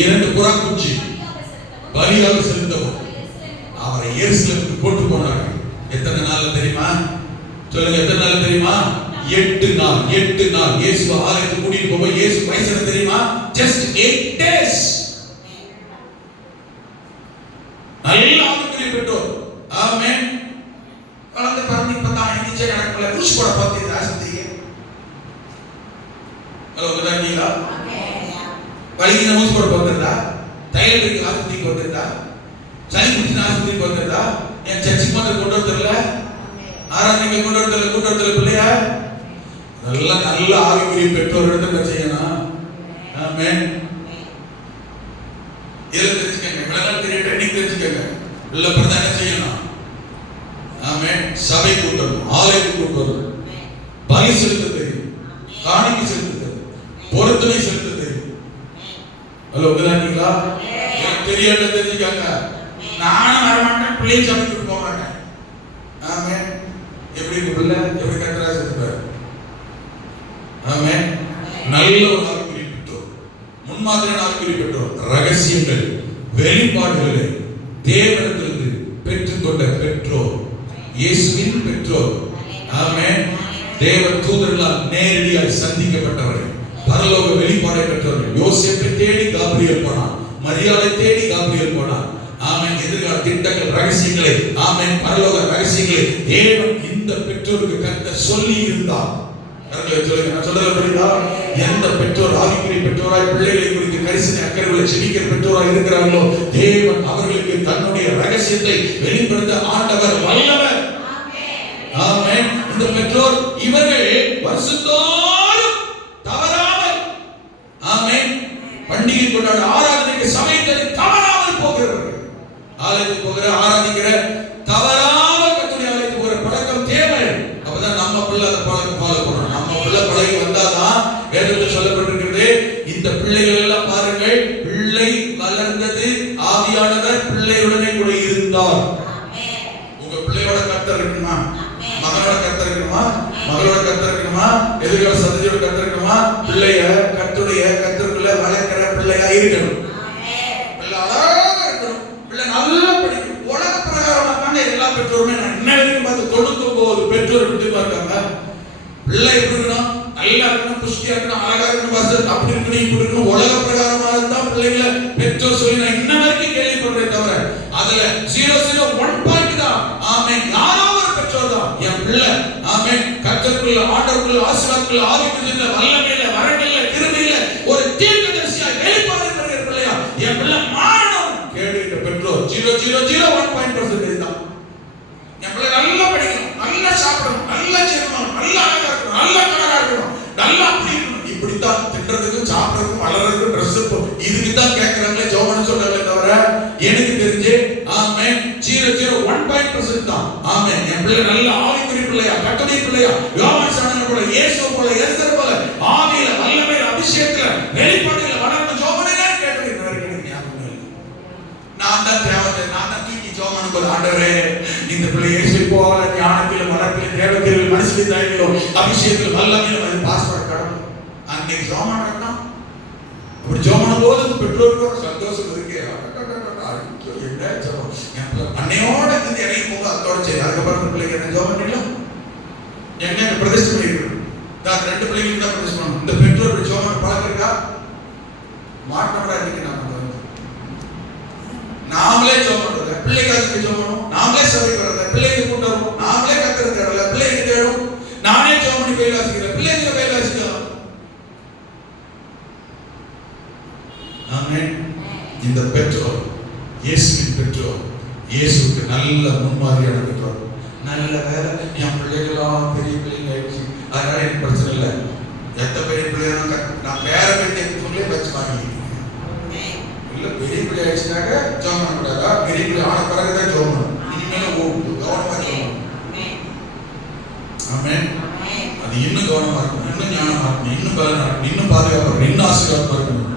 2 புறா குஞ்சு பலியாக செலுத்தவும் அவரை எருசலேமுக்கு கொண்டு போனார்கள். எத்தனை நாள் தெரியுமா? சொல்லுங்க, எத்தனை நாள் தெரியுமா? 8 நாள். 8 நாள் இயேசு ஆலயத்துக்கு கூட்டிட்டு போய் இயேசு வயசு என்ன தெரியுமா? just 8 days. நல்ல ஆவிக்குரிய பெற்றோர். ஆமென். குழந்தை பிறந்து இப்பதான் எந்திரிச்சே நடக்கல, ஊசி போட பார்த்தீங்களா? ஆஸ்பத்திரிக்கு ஹலோ, இருக்கீங்களா? வலிக்கு ஊசி போட பார்த்துருந்தா, தைலத்துக்கு ஆஸ்பத்திரிக்கு பார்த்துருந்தா, சளி பிடிச்சின ஆஸ்பத்திரிக்கு பார்த்துருந்தா, என் சர்ச்சுக்கு மாதிரி கொண்டு வரல, ஆராதனைக்கு கொண்டு வரல பிள்ளையா? நல்ல ஆவிக்குரிய பெற்றோர் என்ன செய்யணும்? ஆமென். இதெல்லாம் தெரிஞ்சுக்கங்க, விளக்கம் தெரிய ட்ரெயினிங் தெரிஞ்சுக்கங்க. உள்ள பிறந்தா என்ன செய்யணும்? ஆமென். சபை கூட்டணும், ஆலயத்துக்கு கூட்டு வரணும், பலி செலுத்த தெரியும், காணிக்கை செலுத்த தெரியும், பொருத்தனை செலுத்த தெரியும். ஹலோ, இருக்கீங்களா? தெரியாத தெரிஞ்சுக்காங்க. நானும் வரமாட்டேன், பிள்ளையை சபைக்கு போக மாட்டேன். ஆமென். எப்படி பிள்ளை எப்படி கத்தரா செலுத்துவார்? ஆமென். நல்ல ஒரு ஆவிக்குரிய பெற்றோர், முன்மாதிரியான ஆவிக்குரிய பெற்றோர், ரகசியங்கள் வெளிப்பாடுகளை தேவனிடத்திலிருந்து பெற்றுக்கொண்ட பெற்றோர், இயேசுவின் பெற்றோர். ஆமென். தேவ தூதர்களால் நேரடியாக சந்திக்கப்பட்டவர்கள், பரலோக வெளிப்பாடை பெற்றவர்கள். யோசேப்பை தேடி காபிரியேல் போனார், மரியாளை தேடி காபிரியேல் போனார். எதிர்கால திட்டங்கள் ரகசியங்களை ஆமென் பரலோக ரகசியங்களை தேவன் இந்த பெற்றோருக்கு கர்த்தர் சொல்லி இருந்தார். நான் சொல்றது புரியுதா? எந்த பெற்றோர் ஆவிக்குரிய பெற்றோராய் பிள்ளைகளை குறித்து கரிசனை அக்கறைகளை செபிக்கிற பெற்றோராய் இருக்கிறார்களோ தேவன் அவர்களுக்கு தன்னுடைய ரகசியத்தை வெளிப்படுத்த ஆண்டவர் வல்லவர். ஆமென். இந்த பெற்றோர் இவர்கள் வருஷத்தோறும் தவறாமல் ஆமென் பண்டிகை கொண்டாட ஆராதனைக்கு சமயத்தை தவறாமல் போகிறவர்கள். ஆலயத்துக்கு போகிற ஆராதிக்கிற தவறாமல் கர்த்தருடைய ஆலயத்துக்கு போகிற பழக்கம் தேவை. அப்பதான் நம்ம பிள்ளை அந்த பழக்கம் ஃபாலோ பண்ணணும். நம்ம பிள்ளை பழகி வந்தாதான் வேதத்தில் சொல்லப்பட்டிருக்கிறது. இந்த பிள்ளைகள் எல்லாம் பாருங்கள், பிள்ளை வளர்ந்தது ஆவியானவர் பிள்ளையுடனே கூட இருந்தார். உங்க பிள்ளையோட கர்த்தர் இருக்கணுமா? மகனோட கர்த்தர் இருக்கணுமா? மகளோட கர்த்தர் இருக்கணுமா? எதிர்கால சந்ததியோட கர்த்தர் இருக்கணுமா? பிள்ளைய கர்த்தருடைய கர்த்தருக்குள்ள வளர்க்கிற பிள்ளையா இருக்கணும். பிள்ளை அழகா இருக்கணும். பிள்ளை நல்லா படிக்கணும். உலக பிரகாரமா தானே எல்லா பெற்றோருமே இன்ன வரைக்கும் பார்த்து 99 பெற்றோர் எப்படி பார்க்காங்க. பிள்ளை எப்படி இருக்கணும்? நல்லா இருக்கணும், புஷ்டியா இருக்கணும், அழகா இருக்கணும், வசதி அப்படி இருக்கணும், இப்படி இருக்கணும். உலக பிரகாரமாக தான் பிள்ளைகளை பெற்றோர் சொல்லி நான் இன்ன வரைக்கும் கேள்விப்படுறேன். தவிர அதுல 001 பாயிண்ட் தான். ஆமென். யாரோ ஒரு பெற்றோர் தான் என் பிள்ளை ஆமென் கர்த்தருக்குள்ள ஆண்டவருக்குள்ள ஆசீர்வாதத்துக்குள்ள ஆவிக்குள்ள வல்லமையில வரங்கள்ல கிருபையில ஒரு தீர்க்கதரிசியாய் வெளிப்படுகிற பிள்ளையா என் பிள்ளை மாறணும் கேளுகிற பெற்றோர் 0.01% தான். என் பிள்ளை நல்லா படிக்கணும், நல்லா சாப்பிடணும், நல்லா செய்யணும், நல்லா அழகா இருக்கணும், நல்லா கலரா இருக்கணும், நல்லா அப்படி இருக்கணும். இப்படித்தான் தின்றதுக்கும் சாப்பிடறதுக்கும் வளர்றதுக்கும் ட்ரெஸ் இதுக்கு தான் கேட்கறாங்களே ஜோமன்னு சொல்றாங்களே தவிர எனக்கு தெரிஞ்சு ஆமென் 0.01% தான். ஆமென். என் பிள்ளை நல்ல ஆவிக்குரிய பிள்ளையா, கர்த்தருடைய பிள்ளையா, யோவான் சாணனை போல, இயேசு போல, எஸ்தர் போல ஆவியில வல்லமையில அபிஷேகத்துல வெளிப்பாடுல வளர்ந்த ஜோமனே கேட்டது எனக்கு ஞாபகம் இல்லை. நான் தான் தேவதை, நான் தான் தூக்கி ஜோமனுக்கு ஒரு ஆண்டவரே இந்த பிள்ளை இயேசு போல ஞானத்தில வளர்ப்பில தேவத்தில மனசுல தாயிலோ அபிஷேகத்துல வல்லமையில பாஸ்போர்ட் கடவுள் அன்னைக்கு ஜோமன் கட்டணும். அப்படி ஜோமன போது பெற்றோருக்கு ஒரு சந்தோஷம் இருக்கு. என்ன ஜோமன் அன்னையோட இருந்து இறங்கி போக அதோட சரி. அதுக்கப்புறம் பிள்ளைங்க என்ன ஜோமன் இல்லை என்ன பிரதிஷ்டை பண்ணிருக்கணும். நான் 2 பிள்ளைங்களுக்கு தான் பிரதிஷ்டை பண்ணணும். இந்த பெற்றோர் ஜோமன் பழக்கம் இருக்கா? மாற்றப்பட இருக்கு. நாமளே ஜெபம் பண்றத பிள்ளைகளுக்கு ஜெபம் பண்ணணும். நாமளே சபை வரத பிள்ளைகளுக்கு கூட்ட வரும். நாமளே கர்த்தரை தேடல பிள்ளைகளுக்கு தேடும். நானே ஜெபம் பண்ணி பைபிள் வாசிக்கிறேன், பிள்ளைகளுக்கு பைபிள் வாசிக்கலாம். ஆமென். இந்த பெற்றோர் இயேசுவின் பெற்றோர், இயேசுவுக்கு நல்ல முன்மாதிரியான பெற்றோர். நல்ல வேலை என் பிள்ளைகளாம் பெரிய பிள்ளைங்க ஆயிடுச்சு, அதனால எனக்கு பிரச்சனை இல்லை. எந்த பெரிய பிள்ளைகளும் நான் வேற பெரிய வச்சு வாங்கி இல்ல பெரிய பிள்ளை ஆயிடுச்சுனாக்க ஜெபம் பண்ணக்கூடாதா? பெரிய பிள்ளை ஆன பிறகுதான் ஜெபம் பண்ணணும். இனிமேல கவனமா ஜெபம். ஆமென். அது இன்னும் கவனமா இருக்கணும், இன்னும் ஞானமா இருக்கணும், இன்னும் பலனா இருக்கணும், இன்னும் பாதுகாப்பா இருக்கணும், இன்னும் ஆசீர்வாதமா இருக்கணும்.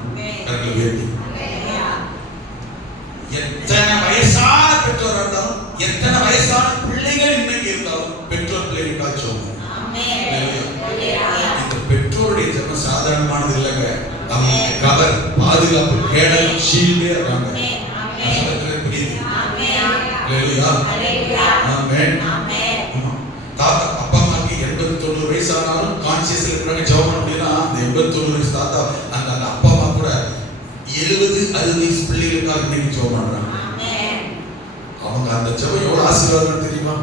கரங்களை உயர்த்தி எத்தனை வயசான பெற்றோர் இருந்தாலும் எத்தனை வயசான பிள்ளைகள் இன்னைக்கு இருந்தாலும் பெற்றோர் பிள்ளைகளுக்காக ஜெபம். இந்த பெற்றோருடைய ஜெபம் சாதாரணமானது இல்லைங்க. அவங்க கவர் பாதுகாப்பு கேடல் ஷீல்டே இருக்காங்க. புரியுது? தாத்தா அப்பா அம்மாக்கு 80-90 வயசு ஆனாலும் கான்சியஸ்ல இருக்கிறவங்க ஜெபம் பண்ண முடியும்னா அந்த 80-90 வயசு தாத்தா அந்த அப்பா அம்மா கூட 70-60 வயசு பிள்ளைகளுக்காக இன்னைக்கு ஜெபம் பண்றாங்க. அவங்க அந்த ஜெபம் எவ்வளவு ஆசீர்வாதம் தெரியுமா?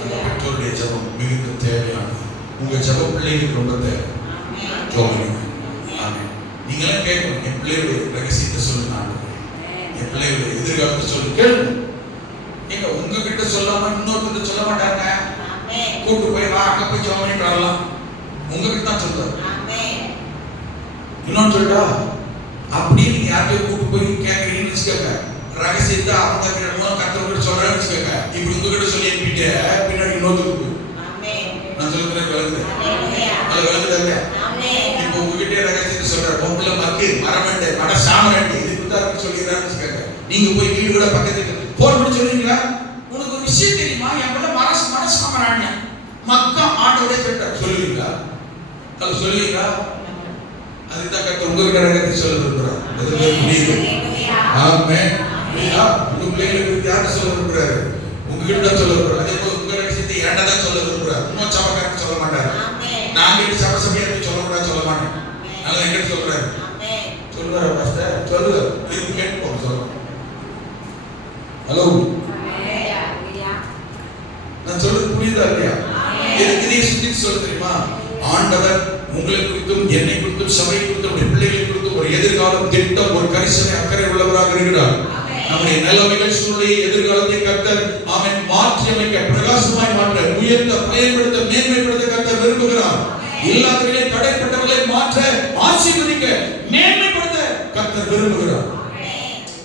அந்த பெற்றோருடைய ஜெபம் மிகுந்த தேவையானது. உங்க ஜெபம் பிள்ளைகளுக்கு ரொம்ப தேவை. நீங்களாம் கேட்கணும், என் பிள்ளையுடைய ரகசியத்தை சொல்லுங்க, என் பிள்ளையுடைய எதிர்காலத்தை சொல்லுங்க. கேளுங்க. நீங்க உங்ககிட்ட சொல்லாம இன்னொருத்தர் சொல்ல மாட்டாங்க. கூட்டு போய் வா அங்க போய் ஜெபம் பண்ணிட்டு வரலாம், உங்ககிட்ட தான் சொல்றாரு. இன்னொன்னு சொல்லிட்டா அப்படி நீங்க யார்கிட்ட கூட்டு போய் கேட்கறீங்கன்னு வச்சுக்கோங்க, ரகசியத்தை அவங்க கிட்ட கத்தவங்க சொல்றான்னு வச்சுக்கோங்க. இப்படி உங்ககிட்ட சொல்லி அனுப்பிட்டு பின்னாடி இன்னொருத்தருக்கு நான் சொல்லுறேன் விளங்குது, அது விளங்குதாங்க. இப்போ உங்ககிட்ட ரகசியத்தை சொல்ற பொம்பளை மக்கு மரமண்டை மட சாமரண்டி இதுக்கு தான் சொல்லிடுறான்னு வச்சுக்கோங்க. நீங்க போய் வீடு கூட பக்கத்துக்கு போன் பண்ணி சொல்லுவீங்களா, உனக்கு ஒரு விஷயம் தெரியுமா, என் பிள்ளை மட சாமராண்டி மக்கா ஆண்டோட சொல்லிட்டார் சொல்லுவீங்களா? அது சொல்லுவீங்களா? அதுதான் கத்த உங்ககிட்ட ரகசியத்தை சொல்ல விரும்புறாரு. அது புரியுது? ஆமென். உங்க பிள்ளைகளுக்கு யார்கிட்ட சொல்ல விரும்புறாரு? உங்ககிட்ட தான் சொல்ல விரும்புறாரு. அதே போல உங்க ரகசியத்தை யார்கிட்ட தான் சொல்ல விரும்புறாரு? இன்னும் சபைக்காரன் சொல்ல மாட்டாரு. நான் கிட்ட சபையா சொல்லக்கூடாது சொல்ல மாட்டேன். அதனால எங்கிட்ட சொல்றாரு, சொல்லுவாரு பாஸ்டர் சொல்லுவாரு, இது கேட்டு போக சொல்லுவோம். ஹலோ, நான் சொல்றது புரியுதா இல்லையா? எதுக்கு இதை சுத்தி சொல்ல தெரியுமா? ஆண்டவர் உங்களை குறித்தும் என்னை குறித்தும் சபை குறித்தும் பிள்ளைகளை குறித்தும் ஒரு எதிர்காலம் திட்டம், ஒரு கரிசனை அக்கறை உள்ளவராக இருக்கிறார். நம்முடைய நிலைமைகள் சூழ்நிலை எதிர்காலத்தை கர்த்தர் ஆமென் மாற்றி அமைக்க, பிரகாசமாய் மாற்ற, உயர்த்த, பயன்படுத்த, மேன்மைப்படுத்த கர்த்தர் விரும்புகிறார். இல்லாதவர்களை, தடைப்பட்டவர்களை மாற்ற, ஆசீர்வதிக்க, மேன்மைப்படுத்த கர்த்தர் விரும்புகிறார்.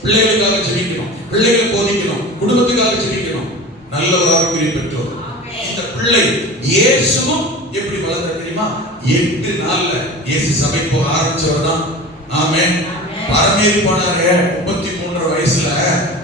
பிள்ளைகளுக்காக ஜெபிக்கணும், பிள்ளைகளை போதிக்கணும், குடும்பத்துக்காக ஜெபிக்கணும். நல்ல ஒரு ஆரோக்கிய பெற்றோர். இந்த பிள்ளை இயேசுவும் எப்படி வளர்ந்தார் தெரியுமா? 8 நாள்ல இயேசு சபை போக ஆரம்பிச்சவர் தான். ஆமென். பரமேறி போனாரு. 33 வயசுல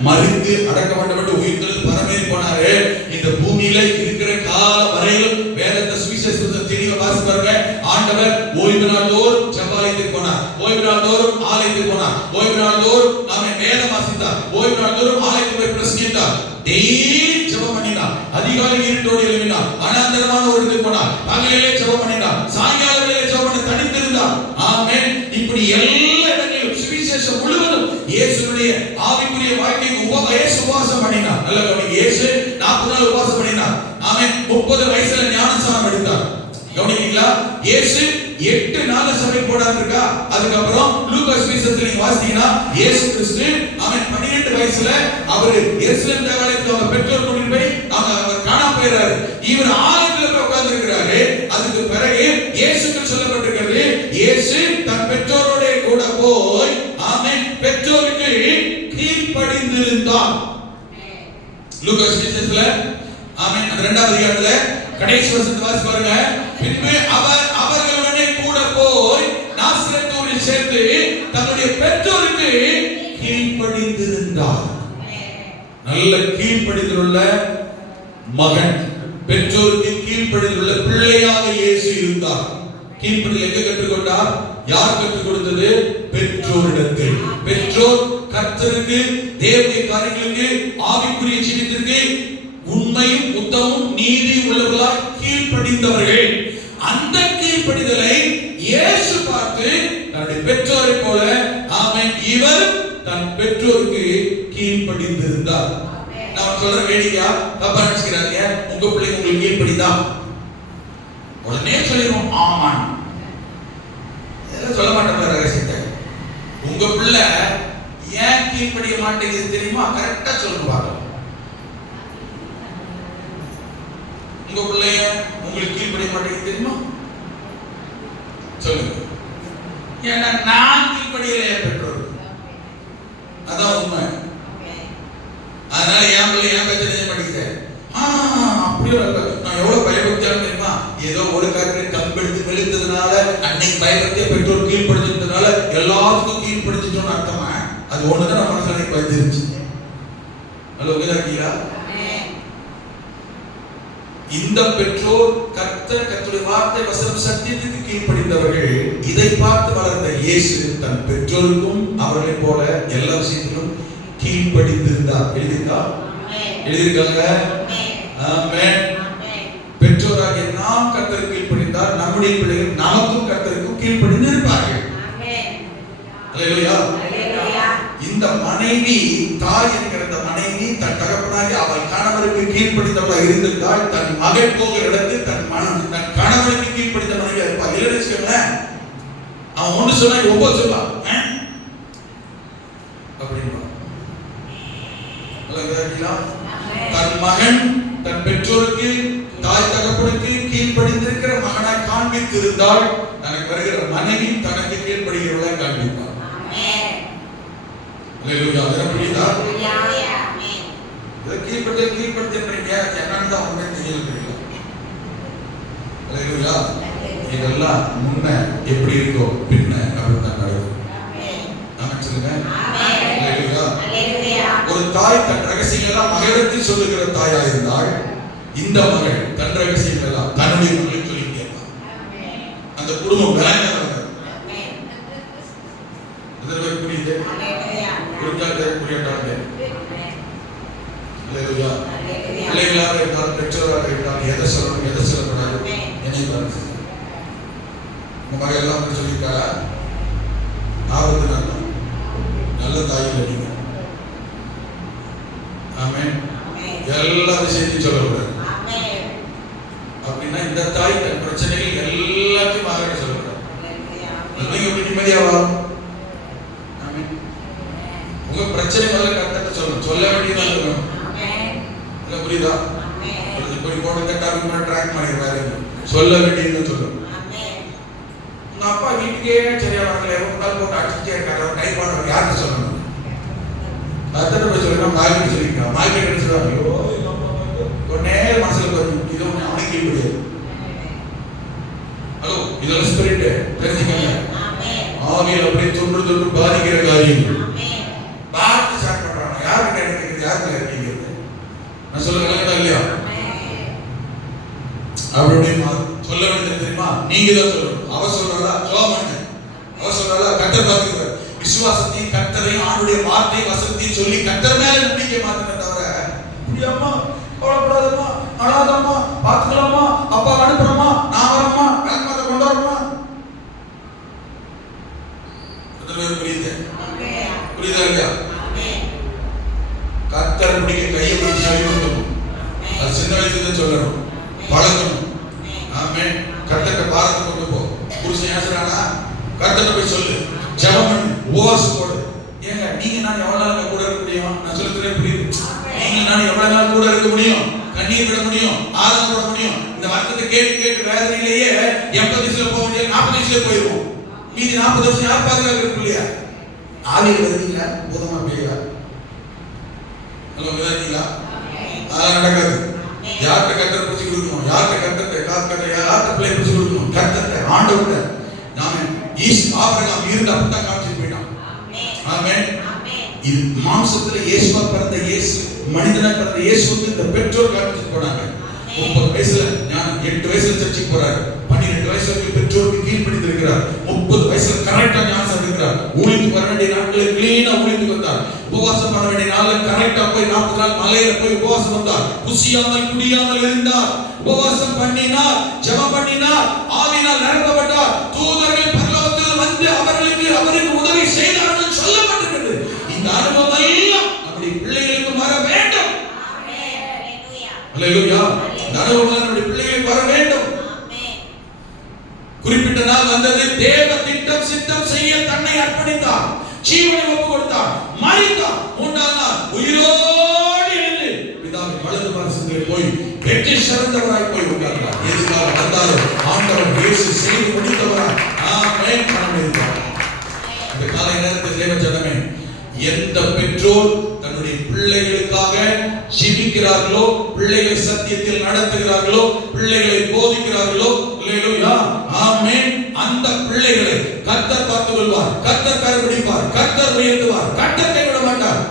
மரித்து அடக்கப்பட்டு உயிர்த்தெழுந்து பரமேறி போனாரு. இந்த பூமியில இருக்கிற கால வரையிலும் வேதத்தை சுவிசேஷத்தை தெளிவா வாசிப்பாருங்க. ஆண்டவர் ஓய்வு நாள் தோறும் ஜெபாலயத்துக்கு போனார், ஓய்வு நாள் தோறும் ஆலயத்துக்கு போனார், ஓய்வு நாள் தோறும் அவன் வேதம் வாசித்தார், ஓய்வு நாள் தோறும் ஆலயத்துக்கு போய் பிரசங்கித்தார். டெய்லி ஜெபம் பண்ணினார். அதிகாலை இருட்டோடு எழுப்பினார், அனாந்தரமான ஒரு இடத்துக்கு போனார், பகலிலே ஜெபம் பண்ணினார், சாயங்கால வேளையிலே ஜெபம் பண்ணி தனித்திருந்தார். ஆமென். இப்படி எல்லா இடங்களிலும் சுவிசேஷம் முழுவதும் இயேசுவுடைய ஆவிக்குரிய வாழ்க்கைக்கு உபவாசம் பண்ணினார். நல்ல கவனிங்க, இயேசு 40 நாள் உபவாசம் பண்ணினார். ஆமென். 30 வயசுல ஞானஸ்நானம் எடுத்தார். கவனிக்கிறீங்களா? இயேசு 8 நாள் சபை போடாம இருக்கா. அதுக்கப்புறம் லூக்கா சுவிசேஷத்துல நீங்க வாசித்தீங்கன்னா இயேசு கிறிஸ்து அவன் 12 வயசுல அவர் எருசலேம் தேவாலயத்துல அவங்க பெற்றோர் கொண்டு போய் அவர் காணாம போயிறாரு. இவர் ஆலயத்துல போய் உட்கார்ந்து இருக்கிறாரு. அதுக்கு பிறகு இயேசுக்கு சொல்லப்பட்டிருக்கிறது, இயேசு தன் பெற்றோரோட கூட போய் ஆமென் பெற்றோருக்கு கீழ்ப்படிந்திருந்தார். லூக்கா சுவிசேஷத்துல ஆமென் 2வது அதிகாரத்துல கடைசி வசனத்தை வாசி பாருங்க. பின்பு அவர் அவர்களுடனே கூட போய் நாசரேத்தூரில் சேர்ந்து தன்னுடைய பெற்றோருக்கு கீழ்ப்படிந்திருந்தார். நல்ல கீழ்ப்படிந்துள்ள மகன், பெற்றோருக்கு கீழ்ப்படிந்துள்ள பிள்ளையாக இயேசு இருந்தார். கீழ்ப்படிதல் எங்க கற்றுக்கொண்டார்? யார் கற்றுக் கொடுத்தது? பெற்றோரிடத்தில். பெற்றோர் கர்த்தருக்கு, தேவனுடைய காரியங்களுக்கு, ஆவிக்குரிய ஜீவியத்திற்கு உண்மையும் உத்தமும் நீதி உள்ளவர்களாய் கீழ்ப்படிந்தவர்கள். அந்த கீழ்ப்படிதலை இயேசு பார்த்து தன்னுடைய பெற்றோரை போல ஆமென் இவர் தன் பெற்றோருக்கு கீழ்ப்படிந்திருந்தார். நான் சொல்ற வேடிக்கையா தப்பா நினைச்சுக்கிறாங்க. உங்க பிள்ளைங்க உங்களுக்கு கீழ்ப்படிதா? உடனே சொல்லிடுவோம் ஆமான். சொல்ல மாட்டேன் ரகசியத்தை. உங்க பிள்ளை ஏன் கீழ்ப்படிய மாட்டேங்குது தெரியுமா? கரெக்டா சொல்லுவாங்க. உங்க பிள்ளைய உங்களுக்கு கீழ்ப்படிய மாட்டேங்குது தெரியுமா? சொல்லுங்க. ஏன்னா நான் கீழ்ப்படியலையே பெற்றோர். அதான் உண்மை. அதனால என் பிள்ளை ஏன் பேச்ச செய்ய மாட்டேங்குது. அப்படியே நான் எவ்வளவு பயபக்தியாலும் தெரியுமா? ஏதோ ஒரு காரியத்தை கம்பெடுத்து வெளுத்ததுனால அன்னைக்கு பயபக்தியா பெற்றோர் கீழ்ப்படுத்தினதுனால எல்லாத்துக்கும் கீழ்ப்படுத்திட்டோம்னு அர்த்தமா? அது ஒண்ணுதான் நம்ம மனசுல பயந்துருச்சு. ஹலோ, இருக்கீங்களா? இந்த பெற்றோர் கர்த்தருடைய வார்த்தை வசனம் சத்தியத்துக்கு கீழ்ப்படிந்தவர்கள். இதை பார்த்து வளர்ந்த இயேசு தன் பெற்றோருக்கும் அவர்களை போல எல்லா விஷயத்திலும் கீழ்ப்படிந்திருந்தார். எழுதியிருக்காங்க. ஆமென். பெற்றோராகிய நாம் கர்த்தருக்கு கீழ்ப்படிந்தால் நம்முடைய பிள்ளைகள் நமக்கும் கர்த்தருக்கும் கீழ்ப்படிந்து இருப்பார்கள். அல்லேலூயா. இந்த மனைவி, தாய் என்கிற இந்த மனைவி தன் தகப்பனாகி அவள் கணவருக்கு கீழ்ப்படிந்தவளாக இருந்திருந்தால் தன் மகன் போகிற இடத்து தன் கணவனுக்கு கீழ்ப்படிந்த மனைவியா இருப்பாள். இல்லைன்னு வச்சுக்கோங்களேன், அவன் ஒன்று சொன்னா 9 சொல்லுவான் அப்படின்பா. தன் மகன் தன் பெற்றோருக்கு, தாய் தகப்பனுக்கு கீழ்ப்படிந்திருக்கிற மகனாய் காண்பித்திருந்தால் தனக்கு வருகிற மனைவி தனக்கு கீழ்ப்படுகிறவளாய் காண்பிப்பார். அல்லேலூயா. அதெல்லாம் புரியுதா? இதை கீழ்ப்படுத்தீங்க என்னன்னு தான் உண்மை தெரியல. அல்லேலூயா. இதெல்லாம் முன்ன எப்படி இருக்கோ பின்ன அப்படின்னு தான் நடக்கும். ஆமென் சொல்லுங்க. அல்லேலூயா. ஒரு தாய் தன் ரகசியங்கள் எல்லாம் மகளிடத்தில் சொல்லுகிற தாயா இருந்தால் இந்த மகள் தன் ரகசியங்கள் எல்லாம் தன்னுடைய மகளுக்கு சொல்லி கேட்பார். அந்த குடும்பம் விளங்காத புரியுது. பிள்ளைகளாக இருந்தாலும் பெற்றோராக இருந்தாலும் எதை சொல்லணும் எதை சொல்லக்கூடாது நினைவு உங்க மகள் எல்லாம் சொல்லியிருக்காங்க. ஆபத்து நல்ல தாயில் நீங்க ஆமென். எல்லா விஷயத்தையும் சொல்லக்கூடாது. அப்படின்னா இந்த தாய் தன் பிரச்சனைகள் எல்லாத்தையும் மகன் சொல்லக்கூடாது. நீங்க எப்படி நிம்மதியாவா? உங்க பிரச்சனை முதல்ல கரெக்டா சொல்லணும். சொல்ல வேண்டியதான் சொல்லணும். இல்ல புரியுதா? போய் போட்டு டாபிக் ட்ராக் பண்ணிடுறாரு. சொல்ல வேண்டியதுன்னு சொல்லணும். உங்க அப்பா வீட்டுக்கே சரியா வரல, எப்ப போட்டு அடிச்சுட்டே இருக்காரு, டைப் பண்ணுவார், யாருக்கு சொல்லணும்? அத்தனை போய் சொல்லுங்க, மார்க்கெட் சொல்லிருக்கா, மார்க்கெட் சொல்லுவாங்க. ஐயோ உடனே மனசுல வரும், இது ஒண்ணு அவனுக்கு முடியாது. ஹலோ, இதெல்லாம் ஸ்பிரிட் தெரிஞ்சுக்கங்க. ஆவியில் அப்படியே தொன்று தொன்று பாதிக்கிற காரியம். பார்த்து ஸ்டார்ட் பண்றாங்க. யாருக்கு கேட்கறது, யாருக்கு கேட்கறது? நான் சொல்லுங்க இல்லையா? அப்படி சொல்ல வேண்டியது தெரியுமா? நீங்க தான் சொல்லணும். அவ சொல்றதா சோமண்ண, அவ சொல்றதா கர்த்தர் பார்த்துக்கிறார். விசுவாசத்தையும் கர்த்தரையும் ஆண்டுடைய வார்த்தை வசனத்தையும் சொல்லி கர்த்தர் மேல நம்பிக்கை மாத்தின தவிர புரியாமா கவலைப்படாதம்மா, அழாதம்மா, பார்த்துக்கலாமா, அப்பா அனுப்புறமா, நான் வரமா, வேலைமாத கொண்டு வரமா. புரியுது? புரியுதா இல்லையா? கர்த்தர் பிடிக்க கையை பிடிச்சி சொல்லி கொடுக்கணும். அது சின்ன வயசுல சொல்லணும், பழகணும். ஆமென். கர்த்தர்ட்ட பாரத்தை கொண்டு போ. புருஷன் ஏசுறானா கர்த்தர்ட்ட போய் சொல்லு, ஜெபம் பண்ணு, உபவாசம் போடு. ஏங்க நீங்க நான் எவ்வளவு நாள் கூட இருக்க முடியும்? நான் சொல்லுறேன் புரியுது? நீங்க நான் எவ்வளவு நாள் கூட இருக்க முடியும்? கண்ணீர் விட முடியும், ஆதரவு விட முடியும். இந்த வார்த்தையை கேட்டு கேட்டு வேதனையிலேயே 80 வயசுல போக முடியாது, 40 வயசுல போயிடுவோம். மீதி 40 வருஷம் யார் பாதுகாக்க இல்லையா? ஆவியில் வருவீங்களா? பூதமா பெய்யா? ஹலோ, விதாதீங்களா? அதெல்லாம் நடக்காது. யார்கிட்ட கர்த்தரை பிடிச்சி கொடுக்கணும்? யார்கிட்ட கர்த்தரை யார்கிட்ட பிள்ளை பிடிச்சி கொடுக்கணும்? கர்த்தரை, ஆண்டவர்கிட்ட. நாம ஆபிரகாம் இருந்து அப்படித்தான் காமிச்சிட்டு போயிட்டான். ஆமென். இது மாம்சத்துல இயேசுவா பிறந்த இயேசு, மனிதனா பிறந்த இயேசுக்கு இந்த பெற்றோர் காமிச்சிட்டு போனாங்க. 30 வயசுல ஞானம், 8 வயசுல சர்ச்சுக்கு போறாரு, 12 வயசுல பெற்றோருக்கு கீழ்ப்படிந்து இருக்கிறார், 30 வயசுல கரெக்டா ஞானம் எடுக்கிறார், ஊழியத்துக்கு வர வேண்டிய நாட்களை கிளீனா ஊழியத்துக்கு வந்தார், உபவாசம் பண்ண வேண்டிய நாள்ல கரெக்டா போய் 40 நாள் மலையில போய் உபவாசம் வந்தார், புசியாமல் குடியாமல் இருந்தார், உபவாசம் பண்ணினார், ஜெபம் பண்ணினார், ஆவியினால் நிரப்பப்பட்டார், தூதர்கள் பரலோகத்தில் வந்து அவருக்கு உதவி செய்தார்கள் சொல்லப்பட்டிருக்கிறது. இந்த அனுபவம் எல்லாம் நம்முடைய பிள்ளைகளுக்கு வர வேண்டும். அல்லேலூயா. இந்த அனுபவம் நம்முடைய பிள்ளைகளுக்கு வர வேண்டும். குறிப்பிட்ட நாள் வந்தது, தேவ திட்டம் சித்தம் செய்ய தன்னை அர்ப்பணித்தார், ஜீவனை ஒப்பு கொடுத்தார், மரித்தார், 3ஆம் நாள் உயிரோடு எழுந்து பிதாவின் வலது பாரசத்தில் போய் வெற்றி சிறந்தவராய் போய் உட்கார்ந்தார். எதுக்காக வந்தாரோ ஆண்டவர் இயேசு செய்து முடித்தவராய் ஆமென் பண்ணியிருக்கிறார். இந்த காலை நேரத்தில் தேவ ஜனமே, எந்த பெற்றோர் தன்னுடைய பிள்ளைகளுக்காக ஜெபிக்கிறார்களோ, பிள்ளைகளை சத்தியத்தில் நடத்துகிறார்களோ, பிள்ளைகளை போதிக்கிறார்களோ, அல்லேலூயா, ஆமென், அந்த பிள்ளைகளை கர்த்தர் பார்த்துக் கொள்வார், கர்த்தர் கரைபிடிப்பார், கர்த்தர் உயர்த்துவார், கர்த்தர் கைவிட மாட்டார்.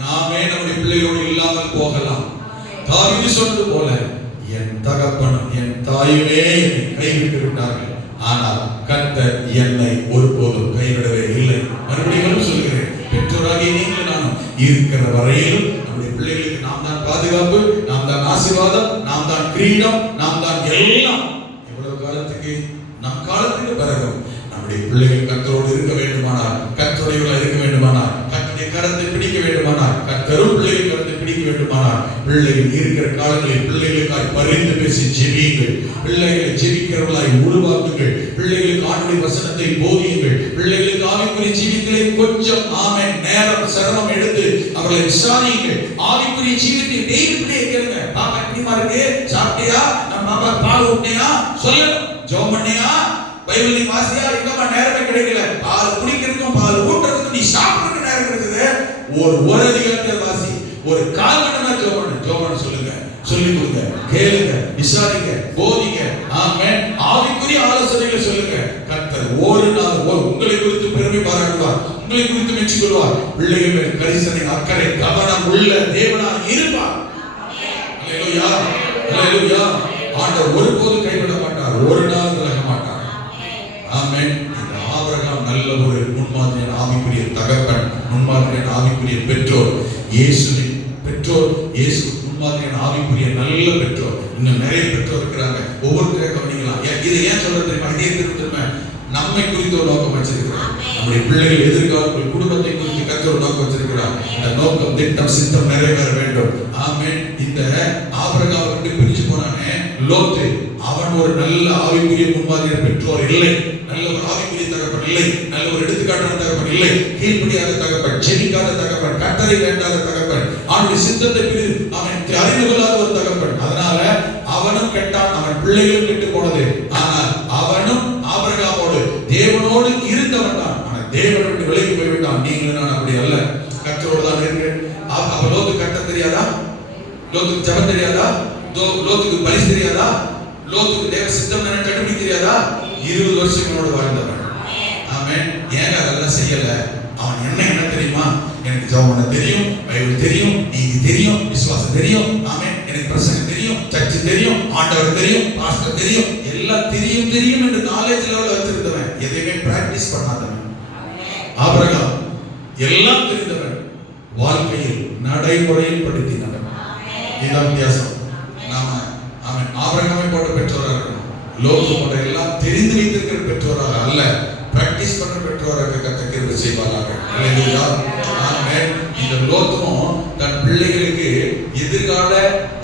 நாமே நம்முடைய பிள்ளைகளோடு இல்லாமல் போகலாம். தாவீது சொன்னது போல, என் தகப்பனும் என் தாயுமே என்னை கைவிட்டு விட்டார்கள், ஆனால் கர்த்தர் என்னை ஒருபோதும் கைவிடவே இல்லை. மறுபடியும் சொல்கிறேன், பெற்றோராகிய நீங்கள் நானும் இருக்கிற வரையிலும் நம்முடைய பிள்ளைகளுக்கு நாம் தான் பாதுகாப்பு, நாம் தான் ஆசீர்வாதம், நாம் தான் கிரீடம், நாம் தான் எல்லாம். எவ்வளவு காலத்துக்கு? நம் காலத்துக்கு பிறகு நம்முடைய பிள்ளைகள் கர்த்தரோடு இருக்க வேண்டுமானால், கர்த்தருடையவர்களாக இருக்க வேண்டுமானால், கர்த்தருடைய கரத்தை பிடிக்க வேண்டுமானால், கர்த்தரும் பிள்ளைகள் கரத்தை பிடிக்க வேண்டுமானால், பிள்ளைகள் இருக்கிற காலங்களில் பிள்ளைகளுக்காய் பரிந்து பேசி ஜெபியுங்கள், பிள்ளைகளை ஜெபிக்கிறவர்களாய் உருவாக்குங்கள், பிள்ளைகளுக்கு ஆண்டுடைய வசனத்தை போதியுங்கள், பிள்ளைகளுக்கு ஆவிக்குரிய ஜீவியத்திலே கொஞ்சம் ஆமென் நேரம் சிரமம் எடுத்து அவர்களை விசாரியுங்கள். ஆவிக்குரிய ஜீவியத்தை டெய்லி பிள்ளையை கேளுங்க, பாப்பா எப்படிமா இருக்கு, சாப்பிட்டியா, நம்ம பாப்பா பால் ஊட்டியா, சொல்லணும், ஜெபம் பண்ணியா, பைபிள் நீ வாசியா, எங்கம்மா நேரமே கிடைக்கல, பால் குடிக்கிறதுக்கும் பால் ஊட்டுறதுக்கும் நீ சாப்பிடுறதுக்கு நேரம் இருக்குது, ஒரு அதிகாரத்தை வாசி, ஒரு 1/4 மணி நேரம் ஜெபம் சொல்லுங்க, சொல்லி கொடுங்க, கேளுங்க, விசாரிங்க, போதிங்க, ஆமென், ஆவிக்குரிய ஆலோசனைகளை சொல்லுங்க. கர்த்தர் ஒரு நாள் உங்களை குறித்து பெருமை பாராட்டுவார், உங்களை குறித்து மெச்சிக் கொள்வார். பிள்ளைகள் மேல் கரிசனை, அக்கறை, கவனம் உள்ள தேவனாய் இருப்பார். அல்லேலூயா, அல்லேலூயா. ஆண்டவர் ஒருபோதும் கைவிட மாட்டார், ஒரு நாள் விலக மாட்டார். ஆமென். இந்த ஆபிரகாம் நல்ல ஒரு முன்மாதிரியான ஆவிக்குரிய தகப்பன், முன்மாதிரியான ஆவிக்குரிய பெற்றோர், இயேசுவின் பெற்றோர், இயேசு முன்மாதிரியான ஆவிக்குரிய நல்ல பெற்றோர். இன்னும் நிறைய பெற்றோர் இருக்கிறாங்க, ஒவ்வொருத்தரையும் கவனிக்கலாம். இதை ஏன் சொல்றது தெரியுமா? இதே திரும்ப நம்மை குறித்து ஒரு நோக்கம் வச்சிருக்கிறார். நம்முடைய பிள்ளைகள் எதிர்கால குடும்பத்தை குறித்து கர்த்தர் ஒரு நோக்கம் வச்சிருக்கிறார். இந்த நோக்கம், திட்டம், சித்தம் நிறைவேற வேண்டும். ஆமென். இந்த ஆபிரகாம் விட்டு பிரிஞ்சு போனானே லோத்து, அவன் ஒரு நல்ல ஆவிக்குரிய முன்மாதிரி பெற்றோர் இல்லை, நல்ல ஒரு ஆவிக்குரிய தகப்பன் இல்லை, நல்ல ஒரு எடுத்துக்காட்டான தகப்பன் இல்லை, கீழ்ப்படியாத தகப்பன், ஜெபிக்காத தகப்பன், கர்த்தரை வேண்டாத தகப்பன், அவனுடைய சித்தத்தை அவன் அறிந்து கொள்ளாத ஒரு தகப்பன். அதனால அவனும் கெட்டான், அவன் பிள்ளைகளும் கெட்டு போனது. ஆனால் அவனும் ஆபிரகாமோடு தேவனோடு இருந்தவன் தான். ஆனால் தேவனை விட்டு விலகி போய்விட்டான். நீங்களும் நான் அப்படி அல்ல, கர்த்தரோடு தான் இருக்கிறேன். அப்ப லோத்துக்கு கட்ட தெரியாதா? லோத்துக்கு ஜெபம் தெரியாதா? லோத்துக்கு பலி தெரியாதா? லோத்துக்கு தேவ சித்தம் என்ன கண்டுபிடிக்க தெரியாதா? 20 வருஷங்களோடு வாழ்ந்தவன். ஆமென். ஏங்க அதெல்லாம் செய்யல? அவன் என்ன தெரியுமா? எனக்கு ஜெபம் பண்ண தெரியும், பைபிள் தெரியும், நீதி தெரியும், விசுவாசம் தெரியும், ஆமென், எனக்கு பிரசங்கம் தெரியும், சர்ச் தெரியும், ஆண்டவர் தெரியும், பாஸ்டர் தெரியும், எல்லாம் தெரியும் என்று நாலேஜ் லெவல்ல வச்சிருந்தவன், எதையுமே பிராக்டிஸ் பண்ணாதவன். ஆபிரகாம் எல்லாம் தெரிந்தவன், வாழ்க்கையில் நடைமுறையில் படுத்தினவன். இதுதான் வித்தியாசம். நாம ஆமென் ஆபிரகாமை போன்ற பெற்றோராக இருக்கணும். லோத்து போன்ற எல்லாம் தெரிந்து வைத்திருக்கிற பெற்றோராக அல்ல, பிராக்டிஸ் பண்ற பெற்றோராக கர்த்தர் கிருபை செய்வாராக. அல்லேலூயா. ஆமென். இந்த லோத்தும் தன் பிள்ளைகளுக்கு எதிர்கால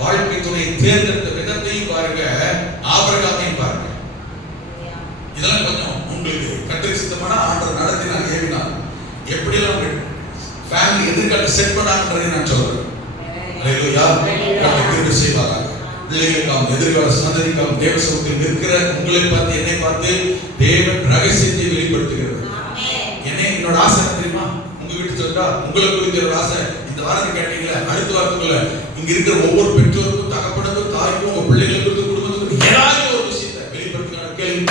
வாழ்க்கை துணை தேர்ந்தெடுத்த விதத்தையும் பாருங்க, ஆபிரகாமையும் பாருங்க. இதெல்லாம் கொஞ்சம் உங்களுக்கு கர்த்தருக்கு சித்தமான ஆண்டவர் நடத்தினார், ஏவினார், எப்படி எல்லாம் ஃபேமிலி எதிர்கால செட் பண்ணாங்கன்றதை நான் சொல்றேன். அல்லேலூயா. கர்த்தர் கிருபை செய்வாராக. பிள்ளைகளுக்காம் எதிர்கால சந்ததிக்காம் தேவ சமூகத்தில் இருக்கிற உங்களை பார்த்து என்னை பார்த்து தேவன் ரகசியத்தை வெளிப்படுத்துகிறது. என்னோட ஆசை தெரியுமா? உங்ககிட்ட சொல்றா, உங்களை குறித்த ஒரு ஆசை. இந்த வாரத்தை கேட்டீங்களா, அடுத்த வாரத்துக்குள்ள இங்க இருக்கிற ஒவ்வொரு பெற்றோருக்கும், தகப்பனுக்கும், தாய்க்கும், உங்க பிள்ளைகளுக்கும், குடும்பத்துக்கும் ஏதாவது ஒரு விஷயத்தை வெளிப்படுத்துகிற கேள்வி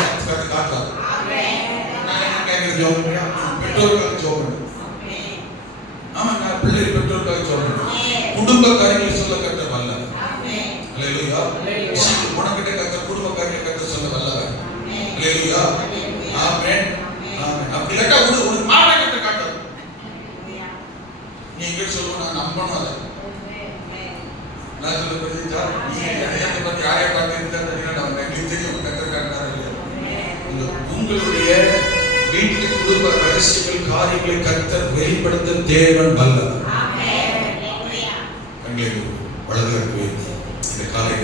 காட்டலாம். நான் என்ன கேட்கிற ஜோம் பெற்றோருக்காக ஜோம் பண்ணுறேன். ஆமா, நான் பிள்ளை பெற்றோருக்காக ஜோம் பண்ணுறேன். குடும்ப காரியங்களை சொல்ல கட்ட வல்ல. அல்லேலூயா. உனக்கிட்ட கத்த குடும்ப காரியங்களை கத்த சொல்ல வல்லவர். அல்லேலூயா. ஆமென். அப்படி கேட்டா உனக்கு மாடை கட்ட காட்டும். நீ எங்க சொல்லுவ, நான் நம்பணும் அதை. நான் சொல்ல புரிஞ்சுச்சா? நீ அதை பத்தி யாரைய பார்த்து இருந்தா உங்களுக்கு தெரியும் கத்த காட்டாரு இல்லையா? உங்களுடைய வீட்டு குடும்ப ரகசியங்கள் காரியங்களை கர்த்தர் வெளிப்படுத்த தேவன் வல்லவர். கண்களை வலதுகரக்கு இந்த காலை